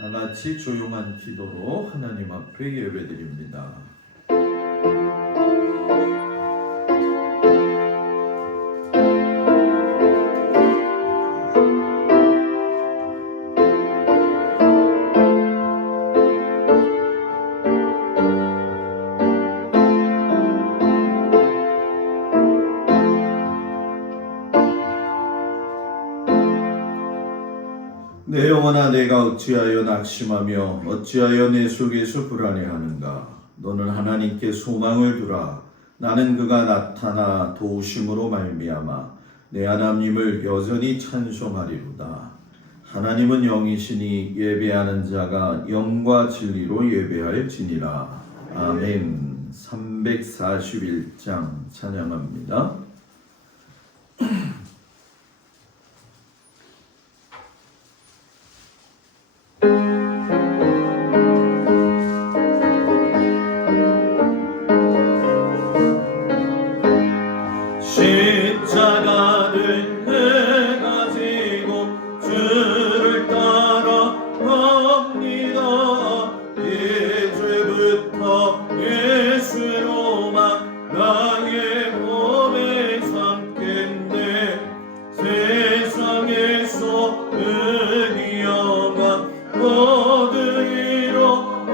다 같이 조용한 기도로 하나님 앞에 예배드립니다. 내 영혼아, 내가 어찌하여 낙심하며 어찌하여 내 속에서 불안해하는가. 너는 하나님께 소망을 두라. 나는 그가 나타나 도우심으로 말미암아 내 하나님을 여전히 찬송하리로다. 하나님은 영이시니 예배하는 자가 영과 진리로 예배할지니라. 아멘. 341장 찬양합니다. 십자가를 내가 지고 주를 따라갑니다. 이제부터 예수로만 나의 몸에 삼겠네. 세상에서 은이 영광 모두 잃어버려도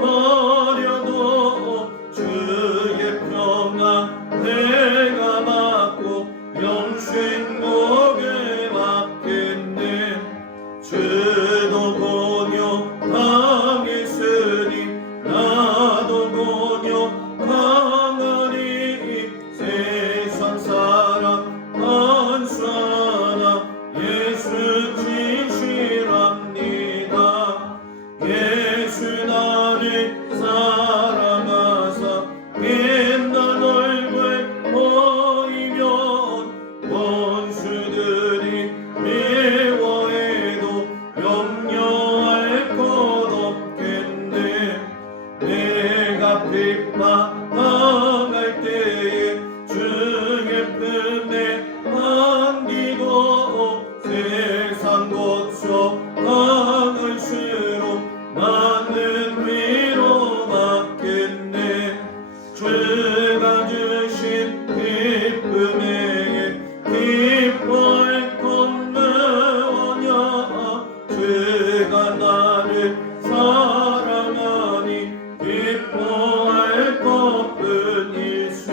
주의 평안 내가 받고 영생 목에 맡겠네. 주도 곤욕 당했으니 나도 곤욕 당하리. 세상 사람 안수하나 예수 진실합니다. 예수 나를 사랑하사 빛난 얼굴 보이면 원수들이 미워해도 염려할 것 없겠네. 내가 핍박당할 때에 주의 품에 안기고 세상 고쳐 당할수록 많은 위로 받겠네. 주가 주신 기쁨에 기뻐할 것 무엇냐. 주가 나를 사랑하니 기뻐할 것뿐일세.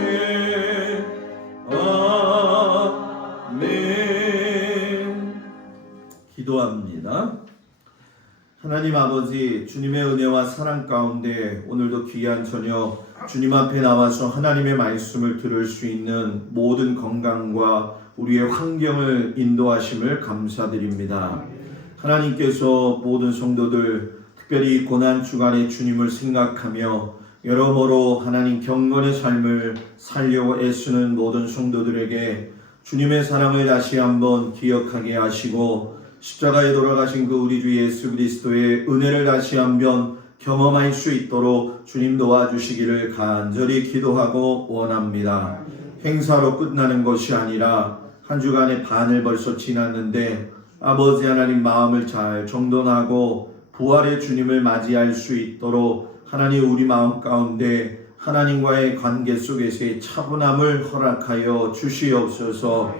아멘. 기도합니다. 하나님 아버지, 주님의 은혜와 사랑 가운데 오늘도 귀한 저녁 주님 앞에 나와서 하나님의 말씀을 들을 수 있는 모든 건강과 우리의 환경을 인도하심을 감사드립니다. 하나님께서 모든 성도들, 특별히 고난주간에 주님을 생각하며 여러모로 하나님 경건의 삶을 살려고 애쓰는 모든 성도들에게 주님의 사랑을 다시 한번 기억하게 하시고 십자가에 돌아가신 그 우리 주 예수 그리스도의 은혜를 다시 한번 경험할 수 있도록 주님 도와주시기를 간절히 기도하고 원합니다. 행사로 끝나는 것이 아니라 한 주간의 반을 벌써 지났는데 아버지 하나님 마음을 잘 정돈하고 부활의 주님을 맞이할 수 있도록 하나님 우리 마음 가운데 하나님과의 관계 속에서의 차분함을 허락하여 주시옵소서.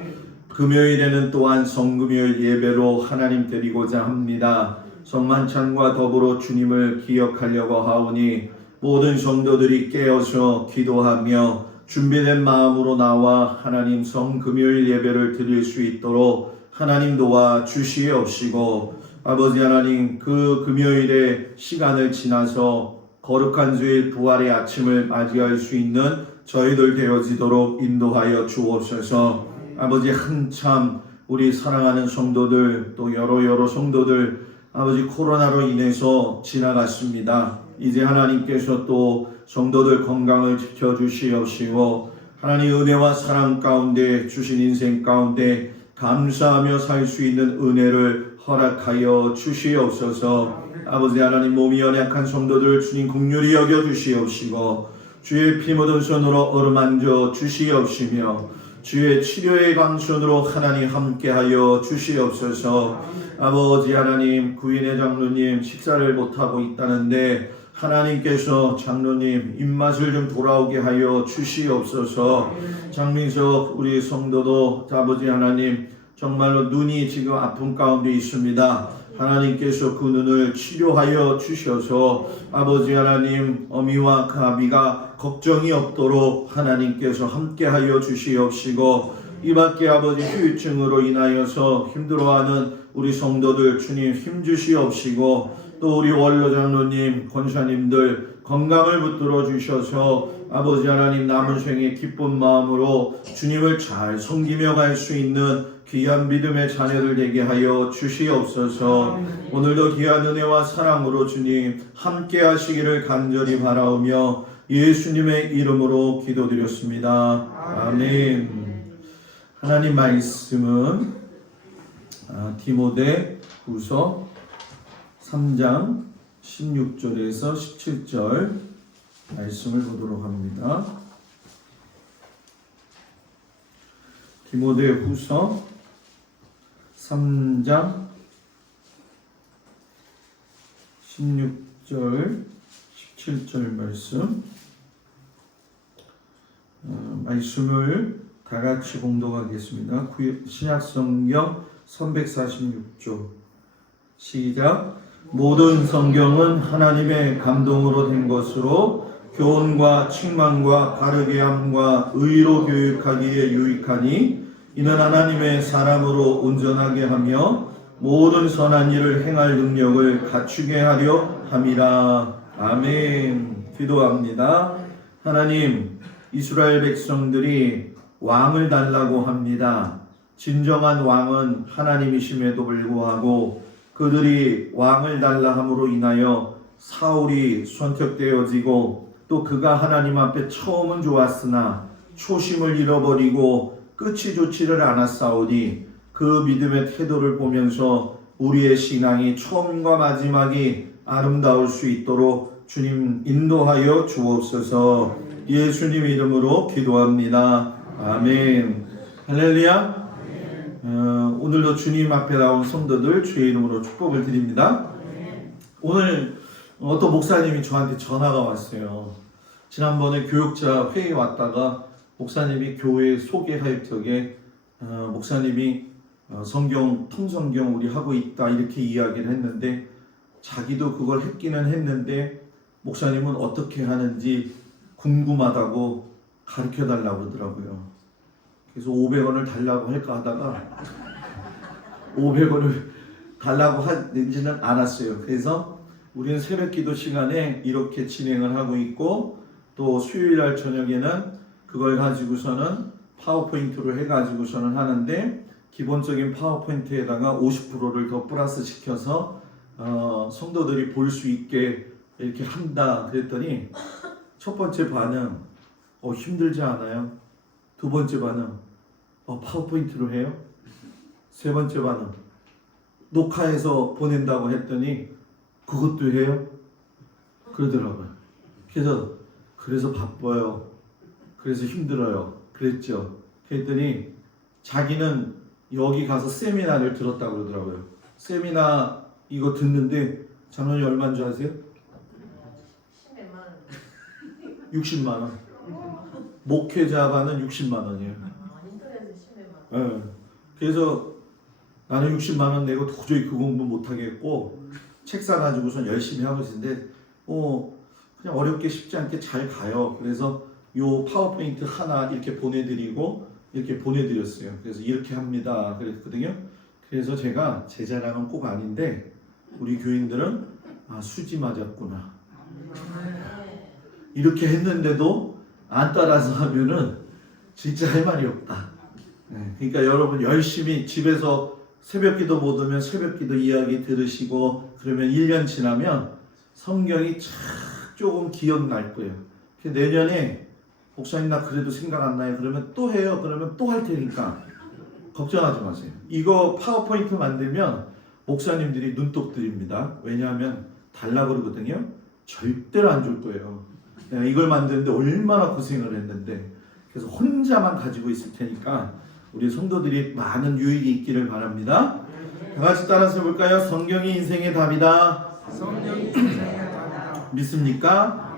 금요일에는 또한 성금요일 예배로 하나님 드리고자 합니다. 성만찬과 더불어 주님을 기억하려고 하오니 모든 성도들이 깨어서 기도하며 준비된 마음으로 나와 하나님 성금요일 예배를 드릴 수 있도록 하나님 도와 주시옵시고, 아버지 하나님 그 금요일의 시간을 지나서 거룩한 주일 부활의 아침을 맞이할 수 있는 저희들 되어지도록 인도하여 주옵소서. 아버지 한참 우리 사랑하는 성도들 또 여러 성도들 아버지 코로나로 인해서 지나갔습니다. 이제 하나님께서 또 성도들 건강을 지켜주시옵시고 하나님 은혜와 사랑 가운데 주신 인생 가운데 감사하며 살 수 있는 은혜를 허락하여 주시옵소서. 아버지 하나님 몸이 연약한 성도들 주님 긍휼히 여겨 주시옵시고 주의 피 묻은 손으로 어루만져 주시옵시며 주의 치료의 방편으로 하나님 함께하여 주시옵소서. 아버지 하나님, 구인의 장로님 식사를 못하고 있다는데 하나님께서 장로님 입맛을 좀 돌아오게 하여 주시옵소서. 장민석 우리 성도도 아버지 하나님 정말로 눈이 지금 아픔 가운데 있습니다. 하나님께서 그 눈을 치료하여 주셔서 아버지 하나님 어미와 그 아비가 걱정이 없도록 하나님께서 함께하여 주시옵시고, 이밖에 아버지 후유증으로 인하여서 힘들어하는 우리 성도들 주님 힘주시옵시고, 또 우리 원로 장로님 권사님들 건강을 붙들어 주셔서 아버지 하나님 남은 생에 기쁜 마음으로 주님을 잘 섬기며 갈 수 있는 귀한 믿음의 자녀들 되게 하여 주시옵소서. 오늘도 귀한 은혜와 사랑으로 주님 함께 하시기를 간절히 바라오며 예수님의 이름으로 기도드렸습니다. 아멘. 하나님 말씀은 디모데 후서 3장 16절에서 17절 말씀을 보도록 합니다. 디모데 후서 3장 16절 17절 말씀을 다 같이 봉독하겠습니다. 신약성경 346조 시작. 모든 성경은 하나님의 감동으로 된 것으로 교훈과 책망과 바르게 함과 의로 교육하기에 유익하니 이는 하나님의 사람으로 온전하게 하며 모든 선한 일을 행할 능력을 갖추게 하려 함이라. 아멘. 기도합니다. 하나님, 이스라엘 백성들이 왕을 달라고 합니다. 진정한 왕은 하나님이심에도 불구하고 그들이 왕을 달라 함으로 인하여 사울이 선택되어지고 또 그가 하나님 앞에 처음은 좋았으나 초심을 잃어버리고 끝이 좋지를 않았사오니 그 믿음의 태도를 보면서 우리의 신앙이 처음과 마지막이 아름다울 수 있도록 주님 인도하여 주옵소서. 예수님 이름으로 기도합니다. 아멘. 할렐루야. 오늘도 주님 앞에 나온 성도들 주의 이름으로 축복을 드립니다. 오늘 어떤 목사님이 저한테 전화가 왔어요. 지난번에 교육자 회의 왔다가 목사님이 교회 소개할 적에 목사님이 성경 통성경 우리 하고 있다 이렇게 이야기를 했는데 자기도 그걸 했기는 했는데 목사님은 어떻게 하는지 궁금하다고 가르쳐 달라고 그러더라고요. 그래서 500원을 달라고 할까 하다가 500원을 달라고 하지는 않았어요. 그래서 우리는 새벽 기도 시간에 이렇게 진행을 하고 있고 또 수요일날 저녁에는 그걸 가지고서는 파워포인트로 해가지고서는 하는데 기본적인 파워포인트에다가 50%를 더 플러스 시켜서 성도들이 볼 수 있게 이렇게 한다 그랬더니 첫 번째 반응 힘들지 않아요? 두 번째 반응 파워포인트로 해요? 세 번째 반응 녹화해서 보낸다고 했더니 그것도 해요? 그러더라고요. 그래서 바빠요. 그래서 힘들어요. 그랬죠. 그랬더니 자기는 여기 가서 세미나를 들었다고 그러더라고요. 세미나 이거 듣는데 장로님 얼마인 줄 아세요? 60만 원. 목회자반은 60만 원이에요. 네. 그래서 나는 60만 원 내고 도저히 그 공부 못 하겠고 책 사가지고선 열심히 하고 있는데 그냥 어렵게 쉽지 않게 잘 가요. 그래서 요 파워포인트 하나 이렇게 보내드렸어요. 그래서 이렇게 합니다. 그랬거든요. 그래서 제가 제 자랑은 꼭 아닌데 우리 교인들은 수지 맞았구나. 이렇게 했는데도 안 따라서 하면은 진짜 할 말이 없다. 그러니까 여러분 열심히 집에서 새벽기도 못 오면 새벽기도 이야기 들으시고 그러면 1년 지나면 성경이 조금 기억날 거예요. 내년에 목사님 나 그래도 생각 안 나요. 그러면 또 해요. 그러면 또 할 테니까 걱정하지 마세요. 이거 파워포인트 만들면 목사님들이 눈독 들입니다. 왜냐하면 달라 그러거든요. 절대로 안 줄 거예요. 내가 이걸 만드는데 얼마나 고생을 했는데 그래서 혼자만 가지고 있을 테니까 우리 성도들이 많은 유익이 있기를 바랍니다. 다 같이 따라서 해볼까요? 성경이 인생의 답이다. 성령이 인생의 답이다. 믿습니까?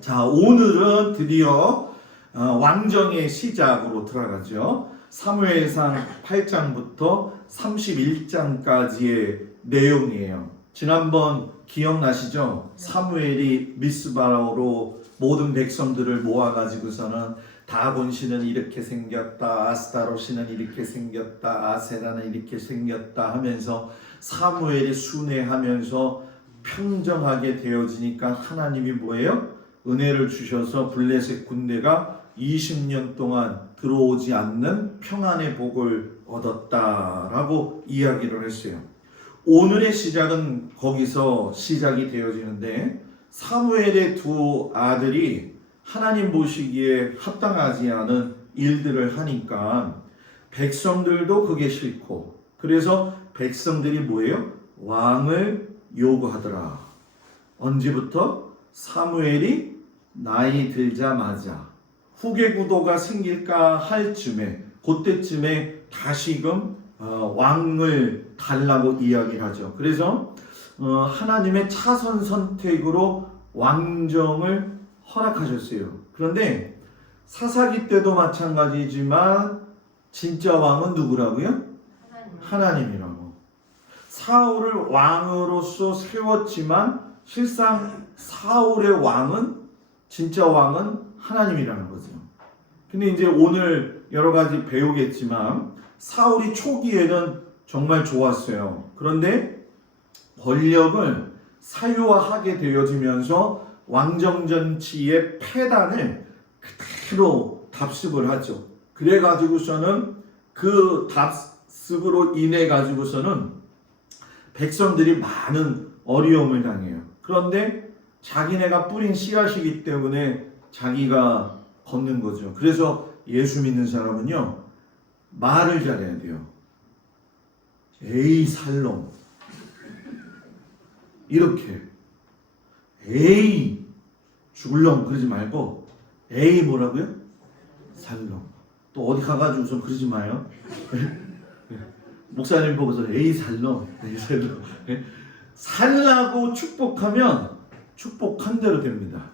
자, 오늘은 드디어 왕정의 시작으로 들어가죠. 사무엘상 8장부터 31장까지의 내용이에요. 지난번 기억나시죠? 사무엘이 미스바로 모든 백성들을 모아가지고서는 다곤 씨는 이렇게 생겼다, 아스타로 씨는 이렇게 생겼다, 아세라는 이렇게 생겼다 하면서 사무엘이 순회하면서 평정하게 되어지니까 하나님이 뭐예요? 은혜를 주셔서 블레셋 군대가 20년 동안 들어오지 않는 평안의 복을 얻었다라고 이야기를 했어요. 오늘의 시작은 거기서 시작이 되어지는데 사무엘의 두 아들이 하나님 보시기에 합당하지 않은 일들을 하니까 백성들도 그게 싫고 그래서 백성들이 뭐예요? 왕을 요구하더라. 언제부터? 사무엘이 나이 들자마자 후계구도가 생길까 할 즈음에 그때쯤에 다시금 왕을 달라고 이야기를 하죠. 그래서 하나님의 차선 선택으로 왕정을 허락하셨어요. 그런데 사사기 때도 마찬가지지만 진짜 왕은 누구라고요? 하나님이라고. 사울을 왕으로서 세웠지만 실상 사울의 왕은 진짜 왕은 하나님이라는 거죠. 근데 이제 오늘 여러 가지 배우겠지만 사울이 초기에는 정말 좋았어요. 그런데 권력을 사유화하게 되어지면서 왕정전치의 패단을 그대로 답습을 하죠. 그래가지고서는 그 답습으로 인해 가지고서는 백성들이 많은 어려움을 당해요. 그런데 자기네가 뿌린 씨앗이기 때문에 자기가 걷는 거죠. 그래서 예수 믿는 사람은요 말을 잘해야 돼요. 에이 살롱 이렇게 에이 죽을렁 그러지 말고 에이 뭐라고요? 살롱. 또 어디 가가지고서 그러지 마요. 목사님 보고서 에이 살롱 에이 살롱 살라고 축복하면 축복한 대로 됩니다.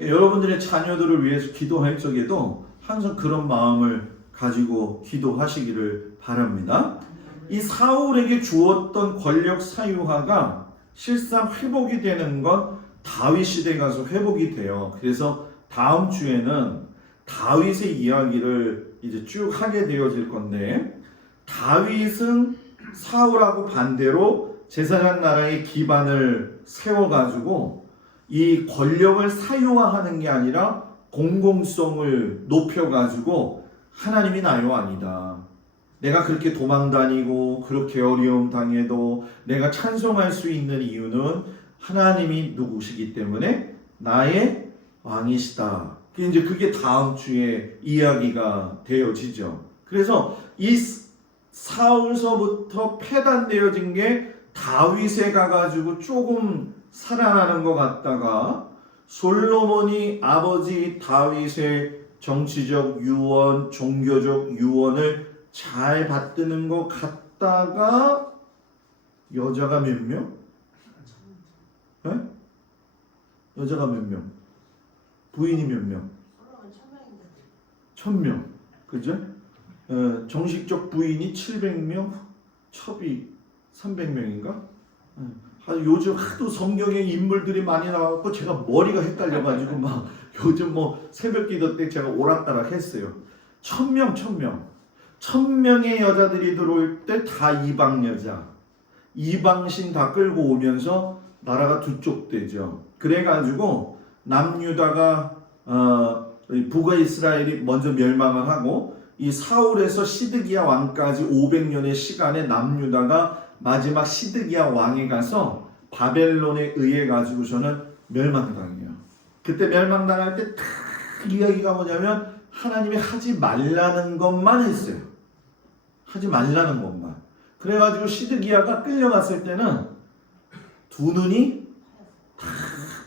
여러분들의 자녀들을 위해서 기도할 적에도 항상 그런 마음을 가지고 기도하시기를 바랍니다. 이 사울에게 주었던 권력 사유화가 실상 회복이 되는 건 다윗 시대에 가서 회복이 돼요. 그래서 다음 주에는 다윗의 이야기를 이제 쭉 하게 되어질 건데 다윗은 사울하고 반대로 제사장 나라의 기반을 세워가지고 이 권력을 사유화하는 게 아니라 공공성을 높여가지고 하나님이 나요 아니다. 내가 그렇게 도망다니고 그렇게 어려움 당해도 내가 찬송할 수 있는 이유는 하나님이 누구시기 때문에 나의 왕이시다. 그게 다음 주에 이야기가 되어지죠. 그래서 이 사울서부터 패단되어진 게 다윗에 가가지고 조금 살아나는 것 같다가 솔로몬이 아버지 다윗의 정치적 유언, 종교적 유언을 잘 받드는 것 같다가 여자가 몇 명? 네? 여자가 몇 명? 부인이 몇 명? 1000명. 그죠? 정식적 부인이 700명, 첩이 300명인가? 요즘 하도 성경에 인물들이 많이 나와서 제가 머리가 헷갈려가지고 막 요즘 뭐 새벽기도 때 제가 오락가락 했어요. 1000명의 여자들이 들어올 때 다 이방 여자, 이방신 다 끌고 오면서 나라가 두 쪽 되죠. 그래가지고 남유다가 북아 이스라엘이 먼저 멸망을 하고 이 사울에서 시드기야 왕까지 500년의 시간에 남유다가 마지막 시드기야 왕에 가서 바벨론에 의해 가지고서는 멸망당해요. 그때 멸망당할 때 딱 이야기가 뭐냐면 하나님이 하지 말라는 것만 했어요. 하지 말라는 것만. 그래가지고 시드기야가 끌려갔을 때는 두 눈이 다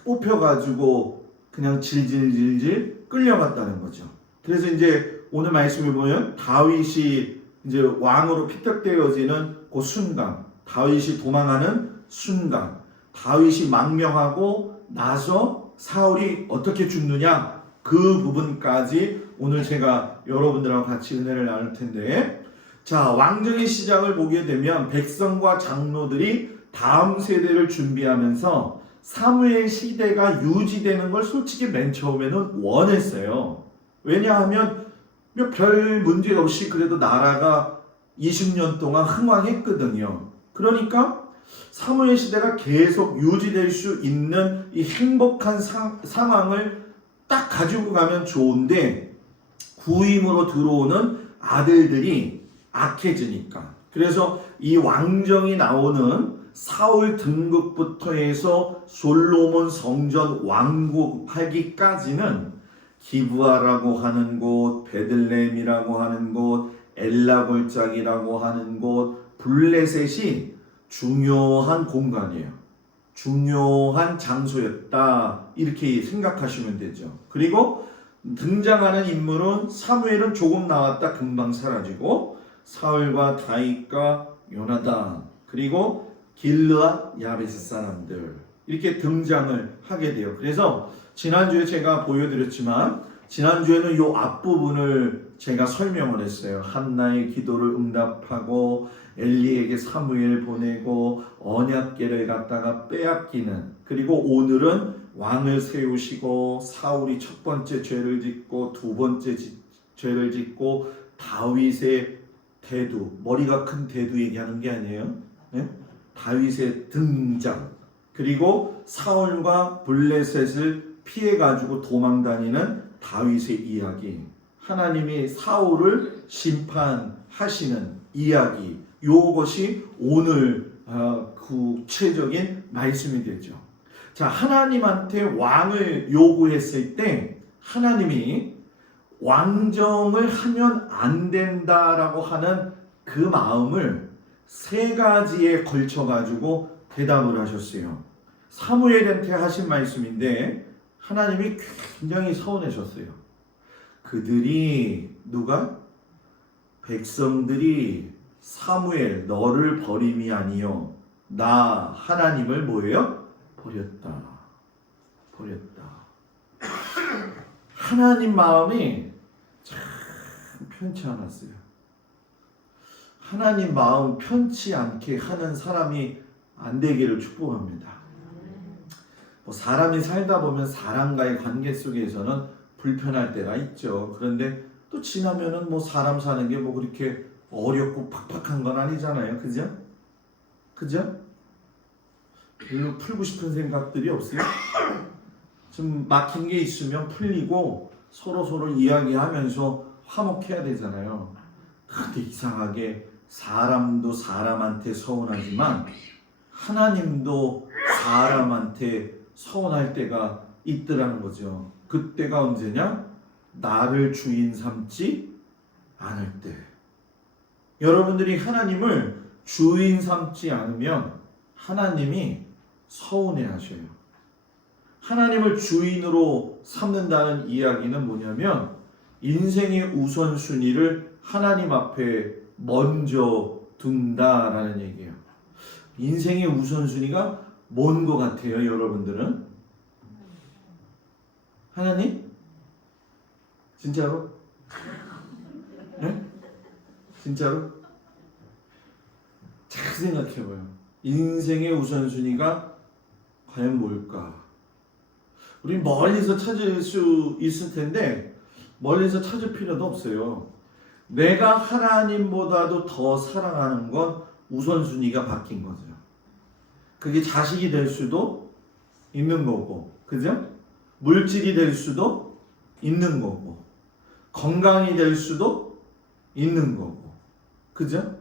뽑혀가지고 그냥 질질질질 끌려갔다는 거죠. 그래서 이제 오늘 말씀을 보면 다윗이 이제 왕으로 피력되어지는 그 순간, 다윗이 도망하는 순간, 다윗이 망명하고 나서 사울이 어떻게 죽느냐, 그 부분까지 오늘 제가 여러분들하고 같이 은혜를 나눌 텐데, 자, 왕정의 시작을 보게 되면 백성과 장로들이 다음 세대를 준비하면서 사무엘 시대가 유지되는 걸 솔직히 맨 처음에는 원했어요. 왜냐하면 별 문제 없이 그래도 나라가 20년 동안 흥왕했거든요. 그러니까 사무엘 시대가 계속 유지될 수 있는 이 행복한 상황을 딱 가지고 가면 좋은데, 구임으로 들어오는 아들들이 악해지니까, 그래서 이 왕정이 나오는 사울 등극부터 해서 솔로몬 성전 완공하기까지는 기브아라고 하는 곳, 베들레헴이라고 하는 곳, 엘라 골짜기라고 하는 곳, 블레셋이 중요한 공간이에요. 중요한 장소였다, 이렇게 생각하시면 되죠. 그리고 등장하는 인물은 사무엘은 조금 나왔다 금방 사라지고, 사울과 다윗과 요나단, 그리고 길르앗 야베스 사람들, 이렇게 등장을 하게 돼요. 그래서 지난주에 제가 보여드렸지만, 지난주에는 이 앞부분을 제가 설명을 했어요. 한나의 기도를 응답하고 엘리에게 사무엘 보내고 언약궤를 갖다가 빼앗기는, 그리고 오늘은 왕을 세우시고 사울이 첫 번째 죄를 짓고 두 번째 죄를 짓고 다윗의 대두, 머리가 큰 대두 얘기하는 게 아니에요. 네? 다윗의 등장, 그리고 사울과 블레셋을 피해가지고 도망다니는 다윗의 이야기, 하나님이 사울을 심판하시는 이야기, 이것이 오늘 구체적인 말씀이 되죠. 자, 하나님한테 왕을 요구했을 때 하나님이 왕정을 하면 안 된다라고 하는 그 마음을 세 가지에 걸쳐 가지고 대답을 하셨어요. 사무엘한테 하신 말씀인데 하나님이 굉장히 서운해졌어요. 그들이, 누가? 백성들이 사무엘 너를 버림이 아니요 나 하나님을 뭐예요? 버렸다. 하나님 마음이 참 편치 않았어요. 하나님 마음 편치 않게 하는 사람이 안 되기를 축복합니다. 사람이 살다 보면 사람과의 관계 속에서는 불편할 때가 있죠. 그런데 또 지나면은 사람 사는 게 그렇게 어렵고 팍팍한 건 아니잖아요. 그죠? 별로 풀고 싶은 생각들이 없어요. 좀 막힌 게 있으면 풀리고 서로 이야기하면서 화목해야 되잖아요. 근데 이상하게 사람도 사람한테 서운하지만 하나님도 사람한테 서운할 때가 있더라는 거죠. 그때가 언제냐? 나를 주인 삼지 않을 때. 여러분들이 하나님을 주인 삼지 않으면 하나님이 서운해 하셔요. 하나님을 주인으로 삼는다는 이야기는 뭐냐면 인생의 우선순위를 하나님 앞에 먼저 둔다라는 얘기예요. 인생의 우선순위가 뭔 것 같아요, 여러분들은? 하나님? 진짜로? 네? 진짜로? 잘 생각해봐요. 인생의 우선순위가 과연 뭘까? 우리 멀리서 찾을 수 있을 텐데 멀리서 찾을 필요도 없어요. 내가 하나님보다도 더 사랑하는 건 우선순위가 바뀐 거죠. 그게 자식이 될 수도 있는 거고, 그죠? 물질이 될 수도 있는 거고, 건강이 될 수도 있는 거고, 그죠?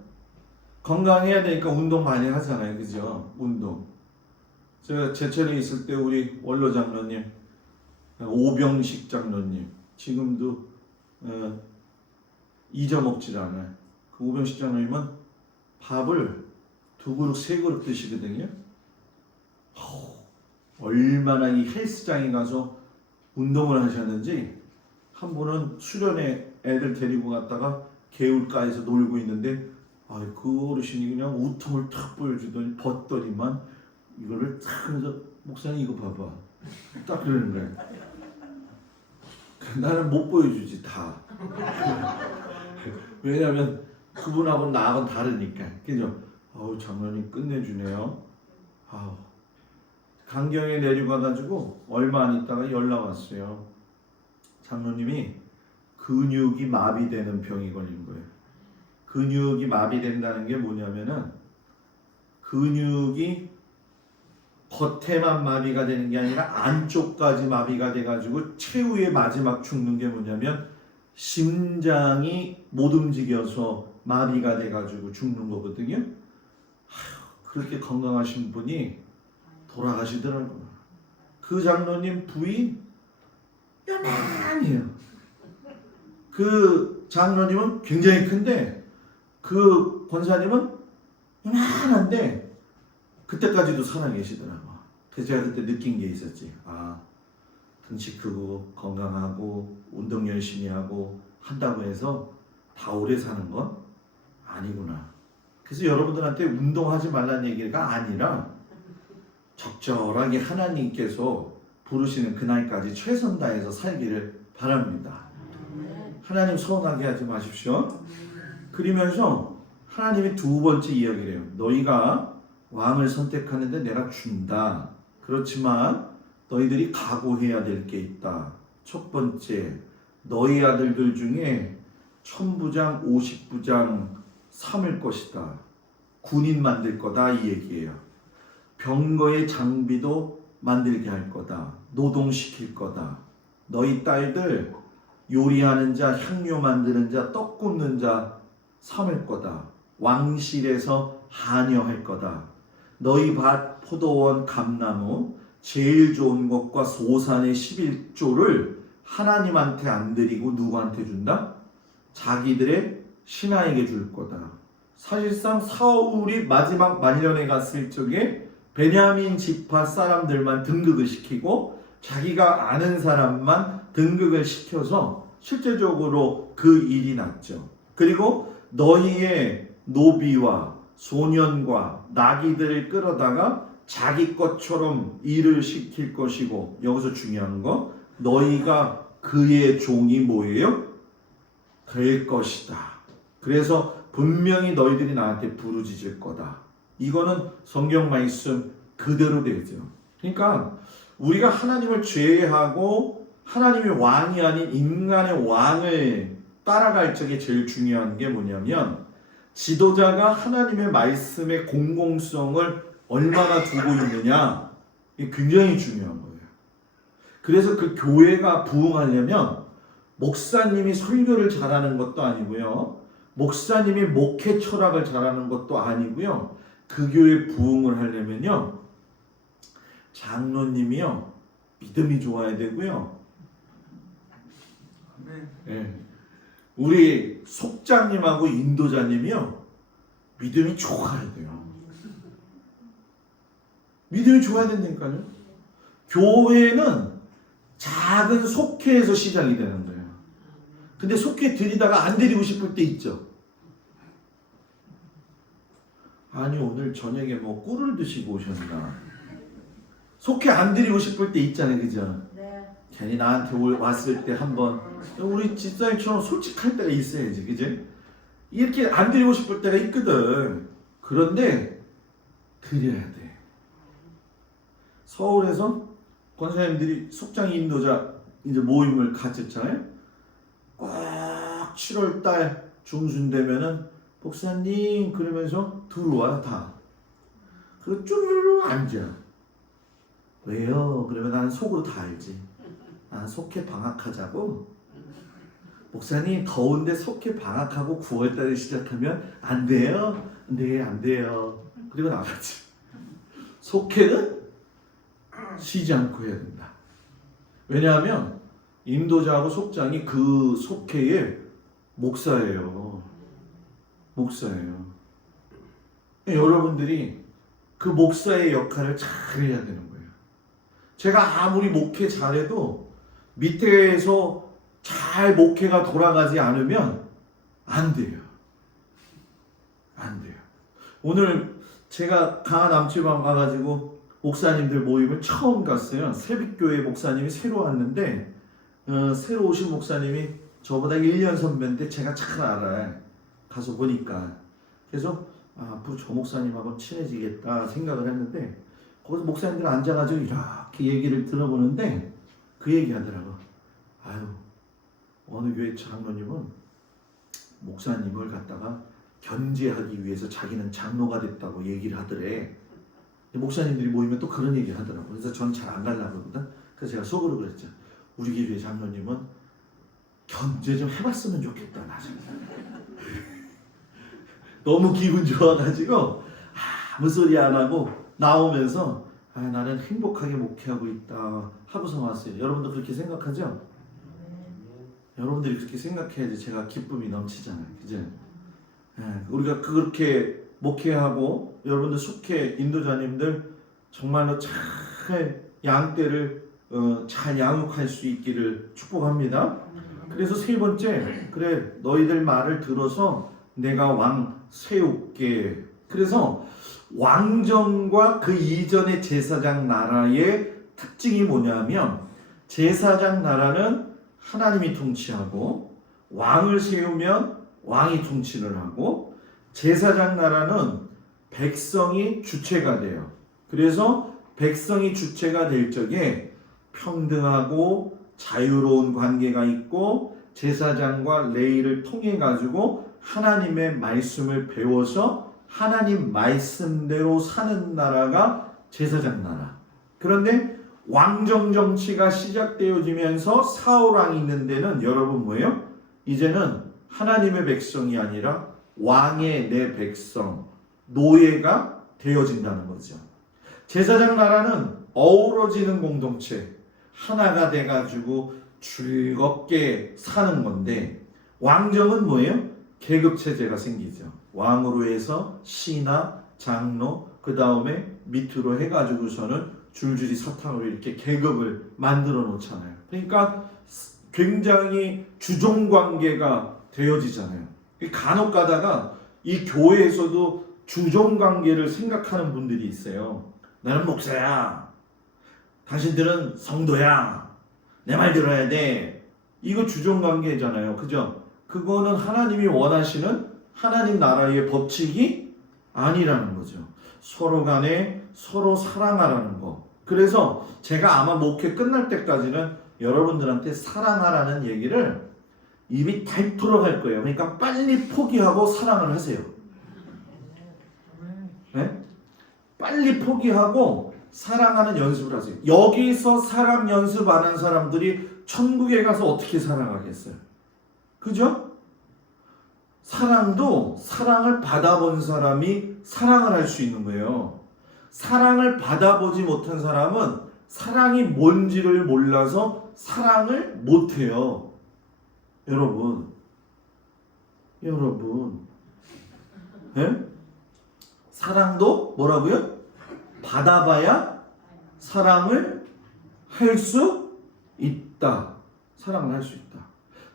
건강해야 되니까 운동 많이 하잖아요, 그죠? 운동. 제가 제천에 있을 때 우리 원로 장로님, 오병식 장로님, 지금도 잊어먹질 않아요. 그 오병식 장로님은 밥을 2그릇, 3그릇 드시거든요. 얼마나 이 헬스장에 가서 운동을 하셨는지 한 분은 수련회 애들 데리고 갔다가 개울가에서 놀고 있는데 그 어르신이 그냥 우통을 탁 보여주더니 벗더니만 이거를 탁 해서 목사님 이거 봐봐 딱 그러는 거야. 나는 못 보여주지 다. 왜냐하면 그분하고는 나하고는 다르니까. 그죠? 장로님 끝내주네요. 강경에 내려가가지고 얼마 안 있다가 연락 왔어요. 장로님이 근육이 마비되는 병이 걸린 거예요. 근육이 마비된다는 게 뭐냐면은 근육이 겉에만 마비가 되는 게 아니라 안쪽까지 마비가 돼가지고 최후의 마지막 죽는 게 뭐냐면 심장이 못 움직여서 마비가 돼가지고 죽는 거거든요. 그렇게 건강하신 분이 돌아가시더라고요. 그 장로님 부인 요만해요. 그 장로님은 굉장히 큰데 그 권사님은 요만한데 그때까지도 살아계시더라고. 그래서 제가 그때 느낀 게 있었지. 등치 크고 건강하고 운동 열심히 하고 한다고 해서 다 오래 사는 건 아니구나. 그래서 여러분들한테 운동하지 말라는 얘기가 아니라 적절하게 하나님께서 부르시는 그날까지 최선 다해서 살기를 바랍니다. 하나님 서운하게 하지 마십시오. 그러면서 하나님이 두 번째 이야기를 해요. 너희가 왕을 선택하는데 내가 준다. 그렇지만 너희들이 각오해야 될 게 있다. 첫 번째, 너희 아들들 중에 1000부장, 50부장 삼을 것이다. 군인 만들 거다 이 얘기예요. 병거의 장비도 만들게 할 거다. 노동시킬 거다. 너희 딸들 요리하는 자, 향료 만드는 자, 떡 굽는 자 삼을 거다. 왕실에서 하녀할 거다. 너희 밭, 포도원, 감나무 제일 좋은 것과 소산의 11조를 하나님한테 안 드리고 누구한테 준다? 자기들의 신하에게 줄 거다. 사실상 사울이 마지막 말년에 갔을 적에 베냐민 지파 사람들만 등극을 시키고 자기가 아는 사람만 등극을 시켜서 실제적으로 그 일이 났죠. 그리고 너희의 노비와 소년과 나귀들을 끌어다가 자기 것처럼 일을 시킬 것이고, 여기서 중요한 거, 너희가 그의 종이 뭐예요? 될 것이다. 그래서 분명히 너희들이 나한테 부르짖을 거다. 이거는 성경 말씀 그대로 되죠. 그러니까 우리가 하나님을 제외하고 하나님의 왕이 아닌 인간의 왕을 따라갈 적에 제일 중요한 게 뭐냐면, 지도자가 하나님의 말씀의 공공성을 얼마나 두고 있느냐, 이게 굉장히 중요한 거예요. 그래서 그 교회가 부흥하려면 목사님이 설교를 잘하는 것도 아니고요, 목사님이 목회 철학을 잘하는 것도 아니고요, 그 교회 부흥을 하려면요, 장로님이요 믿음이 좋아야 되고요, 네. 우리 속장님하고 인도자님이요 믿음이 좋아야 돼요. 믿음이 좋아야 된다니까요. 교회는 작은 속회에서 시작이 되는 거예요. 근데 속회 드리다가 안 드리고 싶을 때 있죠. 아니 오늘 저녁에 뭐 꿀을 드시고 오셨나, 속회 안 드리고 싶을 때 있잖아요. 그죠? 네. 괜히 나한테 왔을 때 한번 우리 집사님처럼 솔직할 때가 있어야지. 그죠? 이렇게 안 드리고 싶을 때가 있거든. 그런데 드려야 돼. 서울에서 권사님들이 속장 인도자 이제 모임을 가졌잖아요. 꼭 7월달 중순 되면은 목사님 그러면서 들어와 다. 그리고 쭈르르 앉아. 왜요? 그러면 나는 속으로 다 알지. 나는 속회 방학하자고. 목사님 더운데 속회 방학하고 9월달에 시작하면 안 돼요? 네, 안 돼요. 그리고 나가지. 속회는 쉬지 않고 해야 된다. 왜냐하면 인도자하고 속장이 그 속회의 목사예요. 목사예요. 여러분들이 그 목사의 역할을 잘 해야 되는 거예요. 제가 아무리 목회 잘해도 밑에서 잘 목회가 돌아가지 않으면 안 돼요. 안 돼요. 오늘 제가 강한 남지방 가가지고 목사님들 모임을 처음 갔어요. 새빛교회 목사님이 새로 왔는데 새로 오신 목사님이 저보다 1년 선배인데 제가 잘 알아요. 가서 보니까. 그래서 앞으로 저 목사님하고 친해지겠다 생각을 했는데 거기서 목사님들 앉아가지고 이렇게 얘기를 들어보는데 그 얘기 하더라고. 아유, 어느 교회 장로님은 목사님을 갖다가 견제하기 위해서 자기는 장로가 됐다고 얘기를 하더래. 목사님들이 모이면 또 그런 얘기 하더라고. 그래서 전 잘 안 가려고 그러거든. 그래서 제가 속으로 그랬죠. 우리 교회 장로님은 견제 좀 해봤으면 좋겠다. 나중에. 너무 기분 좋아가지고 아무 소리 안 하고 나오면서 나는 행복하게 목회하고 있다 하고서 왔어요. 여러분도 그렇게 생각하죠? 여러분들이 그렇게 생각해야지 제가 기쁨이 넘치잖아요. 그죠? 우리가 그렇게 목회하고 여러분들 속해 인도자님들 정말로 잘 양떼를 잘 양육할 수 있기를 축복합니다. 그래서 세 번째, 그래 너희들 말을 들어서 내가 왕 세울게. 그래서 왕정과 그 이전의 제사장 나라의 특징이 뭐냐면 제사장 나라는 하나님이 통치하고 왕을 세우면 왕이 통치를 하고 제사장 나라는 백성이 주체가 돼요. 그래서 백성이 주체가 될 적에 평등하고 자유로운 관계가 있고 제사장과 레위를 통해 가지고 하나님의 말씀을 배워서 하나님 말씀대로 사는 나라가 제사장 나라. 그런데 왕정 정치가 시작되어지면서 사울왕이 있는 데는 여러분 뭐예요? 이제는 하나님의 백성이 아니라 왕의 내 백성, 노예가 되어진다는 거죠. 제사장 나라는 어우러지는 공동체, 하나가 돼가지고 즐겁게 사는 건데 왕정은 뭐예요? 계급체제가 생기죠. 왕으로 해서 시나 장로, 그 다음에 밑으로 해가지고서는 줄줄이 사탕으로 이렇게 계급을 만들어 놓잖아요. 그러니까 굉장히 주종관계가 되어지잖아요. 간혹 가다가 이 교회에서도 주종관계를 생각하는 분들이 있어요. 나는 목사야. 당신들은 성도야. 내 말 들어야 돼. 이거 주종관계잖아요. 그죠? 그거는 하나님이 원하시는 하나님 나라의 법칙이 아니라는 거죠. 서로 간에 서로 사랑하라는 거. 그래서 제가 아마 목회 끝날 때까지는 여러분들한테 사랑하라는 얘기를 입이 닳도록 할 거예요. 그러니까 빨리 포기하고 사랑을 하세요. 네? 빨리 포기하고 사랑하는 연습을 하세요. 여기서 사랑 연습 안 한 사람들이 천국에 가서 어떻게 사랑하겠어요? 그죠? 사랑도 사랑을 받아본 사람이 사랑을 할 수 있는 거예요. 사랑을 받아보지 못한 사람은 사랑이 뭔지를 몰라서 사랑을 못해요. 여러분, 네? 사랑도 뭐라고요? 받아봐야 사랑을 할 수 있다. 사랑을 할 수 있다.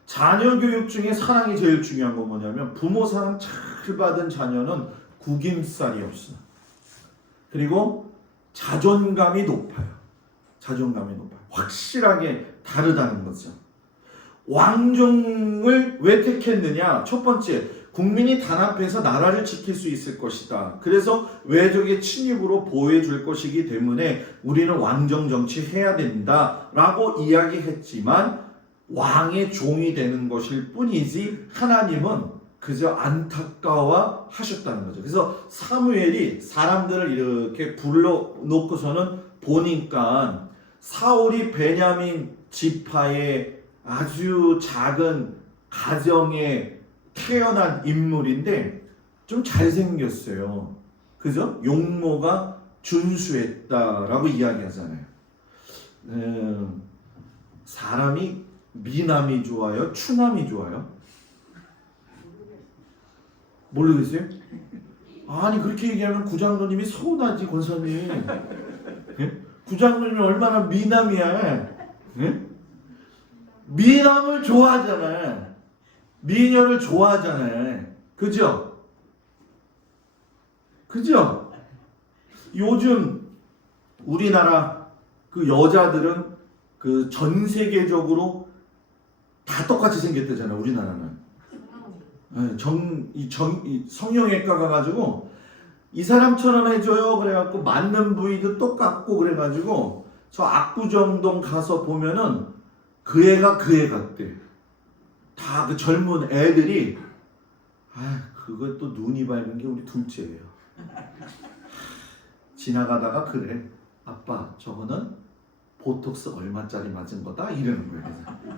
자녀 교육 중에 사랑이 제일 중요한 건 뭐냐면 부모 사랑 잘 받은 자녀는 구김살이 없어. 그리고 자존감이 높아요. 확실하게 다르다는 거죠. 왕정을 왜 택했느냐? 첫 번째, 국민이 단합해서 나라를 지킬 수 있을 것이다. 그래서 외적의 침입으로 보호해 줄 것이기 때문에 우리는 왕정 정치 해야 된다라고 이야기했지만 왕의 종이 되는 것일 뿐이지 하나님은 그저 안타까워 하셨다는 거죠. 그래서 사무엘이 사람들을 이렇게 불러놓고서는 보니까 사울이 베냐민 지파의 아주 작은 가정에 태어난 인물인데 좀 잘생겼어요. 그죠? 용모가 준수했다라고 이야기하잖아요. 사람이 미남이 좋아요? 추남이 좋아요? 모르겠어요? 아니 그렇게 얘기하면 구장로님이 서운하지 권사님. 예? 구장로님이 얼마나 미남이야. 예? 미남을 좋아하잖아요. 미녀를 좋아하잖아요. 그죠? 그죠? 요즘 우리나라 그 여자들은 그 전 세계적으로 다 똑같이 생겼대잖아요. 우리나라는. 네, 이 성형외과 가가지고 이 사람처럼 해줘요. 그래갖고 맞는 부위도 똑같고 그래가지고 저 압구정동 가서 보면은 그 애가 그 애 같대. 다 그 젊은 애들이 그거 또 눈이 밝은 게 우리 둘째예요. 지나가다가 그래. 아빠 저거는 보톡스 얼마짜리 맞은 거다 이러는 거예요. 그래서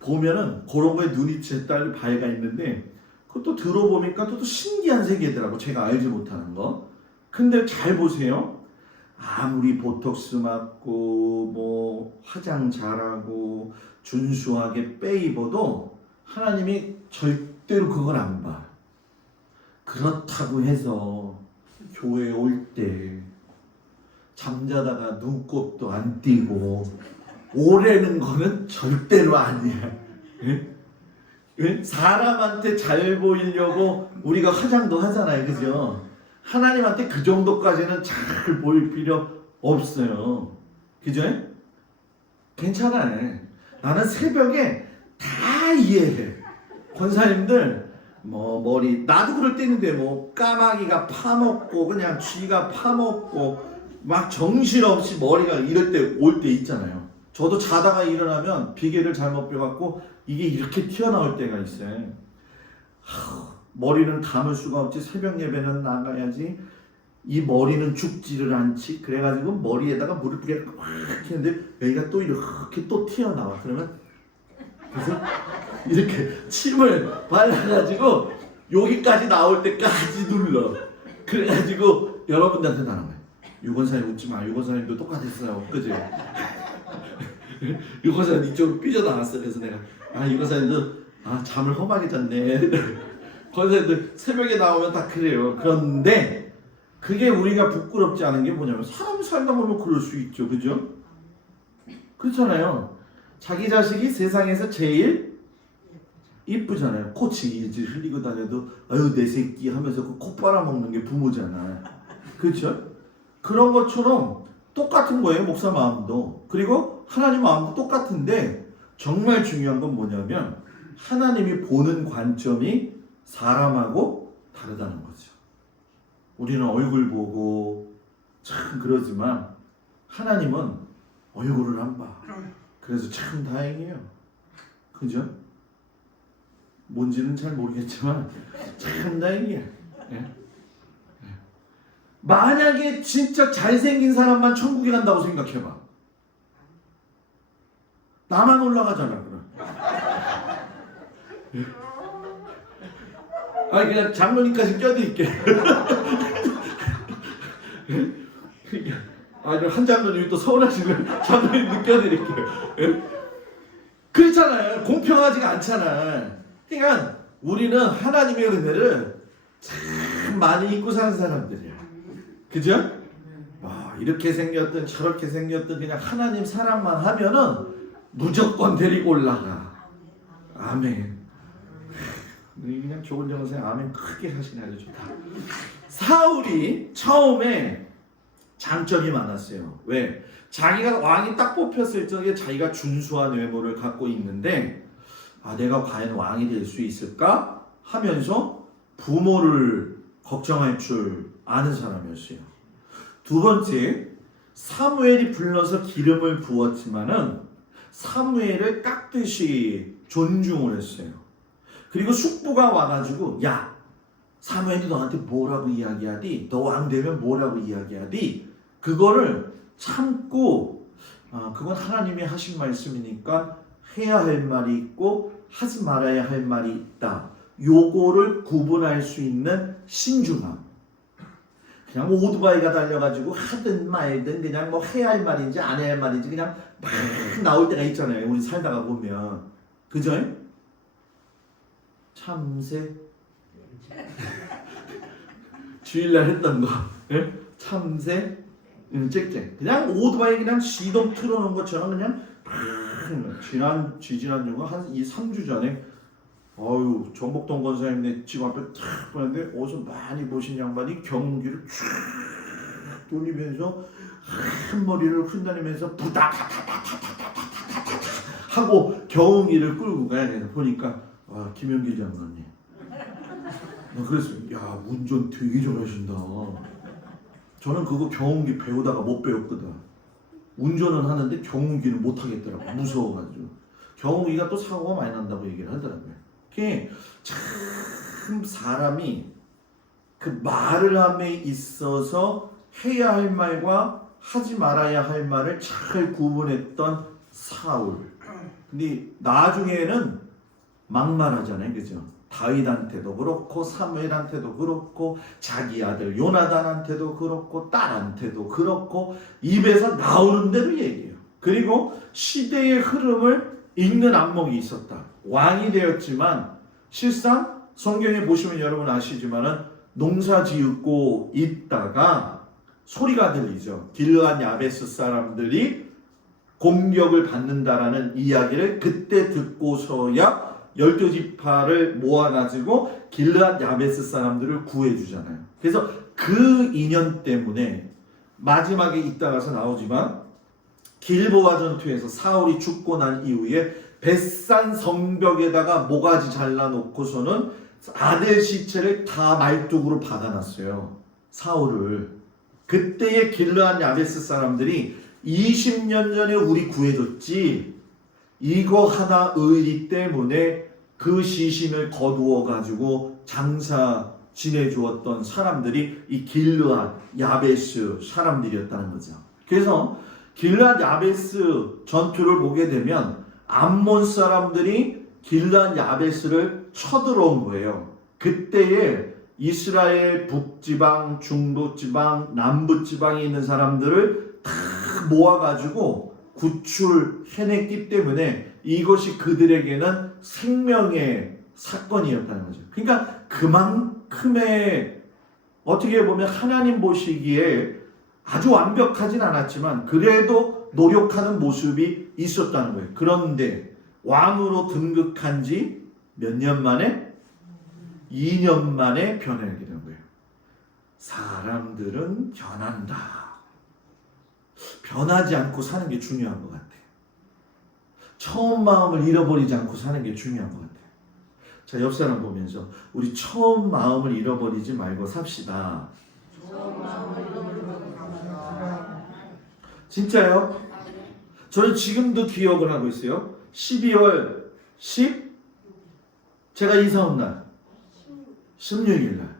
보면은 그런 거에 눈이 제딸 밝아 있는데 그것도 들어보니까 또 신기한 세계더라고. 제가 알지 못하는 거. 근데 잘 보세요. 아무리 보톡스 맞고 뭐 화장 잘하고 준수하게 빼입어도 하나님이 절대로 그걸 안 봐. 그렇다고 해서 교회 올 때 잠자다가 눈곱도 안 띄고 오래는 거는 절대로 아니야. 예? 사람한테 잘 보이려고 우리가 화장도 하잖아요. 그죠? 하나님한테 그 정도까지는 잘 보일 필요 없어요. 그죠? 괜찮아요. 나는 새벽에 다 이해해. 권사님들 뭐 머리 나도 그럴 때 있는데 뭐 까마귀가 파먹고 그냥 쥐가 파먹고 막 정신없이 머리가 이럴 때 올 때 있잖아요. 저도 자다가 일어나면 비계를 잘못 펴갖고 이게 이렇게 튀어나올 때가 있어요. 머리는 감을 수가 없지. 새벽 예배는 나가야지. 이 머리는 죽지를 않지. 그래가지고 머리에다가 물을 뿌려서 막 했는데 여기가 또 이렇게 또 튀어나와. 그러면 그래서 이렇게 침을 발라가지고 여기까지 나올 때까지 눌러. 그래가지고 여러분들한테 나는 거예요. 유건사님 웃지 마. 유건사님도 똑같았어요. 그죠? 유건사님 이쪽으로 삐져나왔어. 그래서 내가 유건사님도 잠을 험하게 잤네. 권사님들 새벽에 나오면 다 그래요. 그런데 그게 우리가 부끄럽지 않은 게 뭐냐면 사람 살다 보면 그럴 수 있죠. 그죠? 그렇잖아요. 자기 자식이 세상에서 제일 이쁘잖아요. 코 질질 흘리고 다녀도 아유 내 새끼 하면서 그 코 빨아먹는 게 부모잖아요. 그렇죠? 그런 것처럼 똑같은 거예요. 목사 마음도. 그리고 하나님 마음도 똑같은데 정말 중요한 건 뭐냐면 하나님이 보는 관점이 사람하고 다르다는 거죠. 우리는 얼굴 보고 참 그러지만 하나님은 얼굴을 안 봐. 그래서 참 다행이에요. 그죠? 뭔지는 잘 모르겠지만 참 다행이에요. 예? 만약에 진짜 잘생긴 사람만 천국에 간다고 생각해봐. 나만 올라가잖아. 그럼. 그냥 장로님까지 껴드릴게. 한 장로님이 또 서운하시면 장로님 껴드릴게요. 그렇잖아요. 공평하지가 않잖아. 그러니까 우리는 하나님의 은혜를 참 많이 입고 사는 사람들이야. 그죠? 이렇게 생겼든 저렇게 생겼든 그냥 하나님 사랑만 하면은 무조건 데리고 올라가. 아멘. 그냥 좋은 정선생 아멘 크게 하시네. 아주 좋다. 사울이 처음에 장점이 많았어요. 왜? 자기가 왕이 딱 뽑혔을 적에 자기가 준수한 외모를 갖고 있는데 내가 과연 왕이 될 수 있을까? 하면서 부모를 걱정할 줄 아는 사람이었어요. 두 번째, 사무엘이 불러서 기름을 부었지만은 사무엘을 깍듯이 존중을 했어요. 그리고 숙부가 와가지고 야 사무엘이 너한테 뭐라고 이야기하디? 너 왕 되면 뭐라고 이야기하디? 그거를 참고 그건 하나님이 하신 말씀이니까 해야 할 말이 있고 하지 말아야 할 말이 있다. 요거를 구분할 수 있는 신중함. 그냥 뭐 오토바이가 달려가지고 하든 말든 그냥 뭐 해야 할 말인지 안 해야 할 말인지 그냥 막 나올 때가 있잖아요. 우리 살다가 보면. 그죠? 참새 주일날 했던 거. 참새 짹짹. 그냥 오토바이 그냥 시동 틀어놓은 것처럼 그냥 지지난주가 한 3주 전에 정복동 권사님네 집 앞에 탁 보는데 어디서 많이 보신 양반이 경운기를 쫙 돌리면서 한 머리를 흔들면서 부다다다다다다다다다 하고 경운기를 끌고 가야 돼서 보니까 김영길 장관님. 그래서 야 운전 되게 잘하신다. 저는 그거 경운기 배우다가 못 배웠거든. 운전은 하는데 경운기는 못 하겠더라고. 무서워가지고. 경운기가 또 사고가 많이 난다고 얘기를 하더라고요. 그게 참 사람이 그 말을 함에 있어서 해야 할 말과 하지 말아야 할 말을 잘 구분했던 사울. 근데 나중에는 막말하잖아요, 그죠? 다윗한테도 그렇고 사무엘한테도 그렇고 자기 아들 요나단한테도 그렇고 딸한테도 그렇고 입에서 나오는 대로 얘기해요. 그리고 시대의 흐름을 읽는 안목이 있었다. 왕이 되었지만 실상 성경에 보시면 여러분 아시지만은 농사 지었고 있다가 소리가 들리죠. 길르앗 야베스 사람들이 공격을 받는다라는 이야기를 그때 듣고서야 12지파를 모아가지고 길르앗 야베스 사람들을 구해주잖아요. 그래서 그 인연 때문에 마지막에 이따가서 나오지만 길보아 전투에서 사울이 죽고 난 이후에 벳산 성벽에다가 모가지 잘라놓고서는 아들 시체를 다 말뚝으로 박아놨어요. 사울을. 그때의 길르앗 야베스 사람들이 20년 전에 우리 구해줬지 이거 하나 의리 때문에 그 시신을 거두어 가지고 장사 지내주었던 사람들이 이 길르앗 야베스 사람들이었다는 거죠. 그래서 길르앗 야베스 전투를 보게 되면 암몬 사람들이 길르앗 야베스를 쳐들어온 거예요. 그때에 이스라엘 북지방, 중부지방, 남부지방에 있는 사람들을 다 모아가지고 구출해냈기 때문에 이것이 그들에게는 생명의 사건이었다는 거죠. 그러니까 그만큼의 어떻게 보면 하나님 보시기에 아주 완벽하진 않았지만 그래도 노력하는 모습이 있었다는 거예요. 그런데 왕으로 등극한 지 몇 년 만에? 2년 만에 변하게 된 거예요. 사람들은 변한다. 변하지 않고 사는 게 중요한 것 같아요. 처음 마음을 잃어버리지 않고 사는 게 중요한 것 같아요. 자, 옆 사람 보면서 우리 처음 마음을 잃어버리지 말고 삽시다. 진짜요? 저는 지금도 기억을 하고 있어요. 12월 10 제가 이사 온 날 16일 날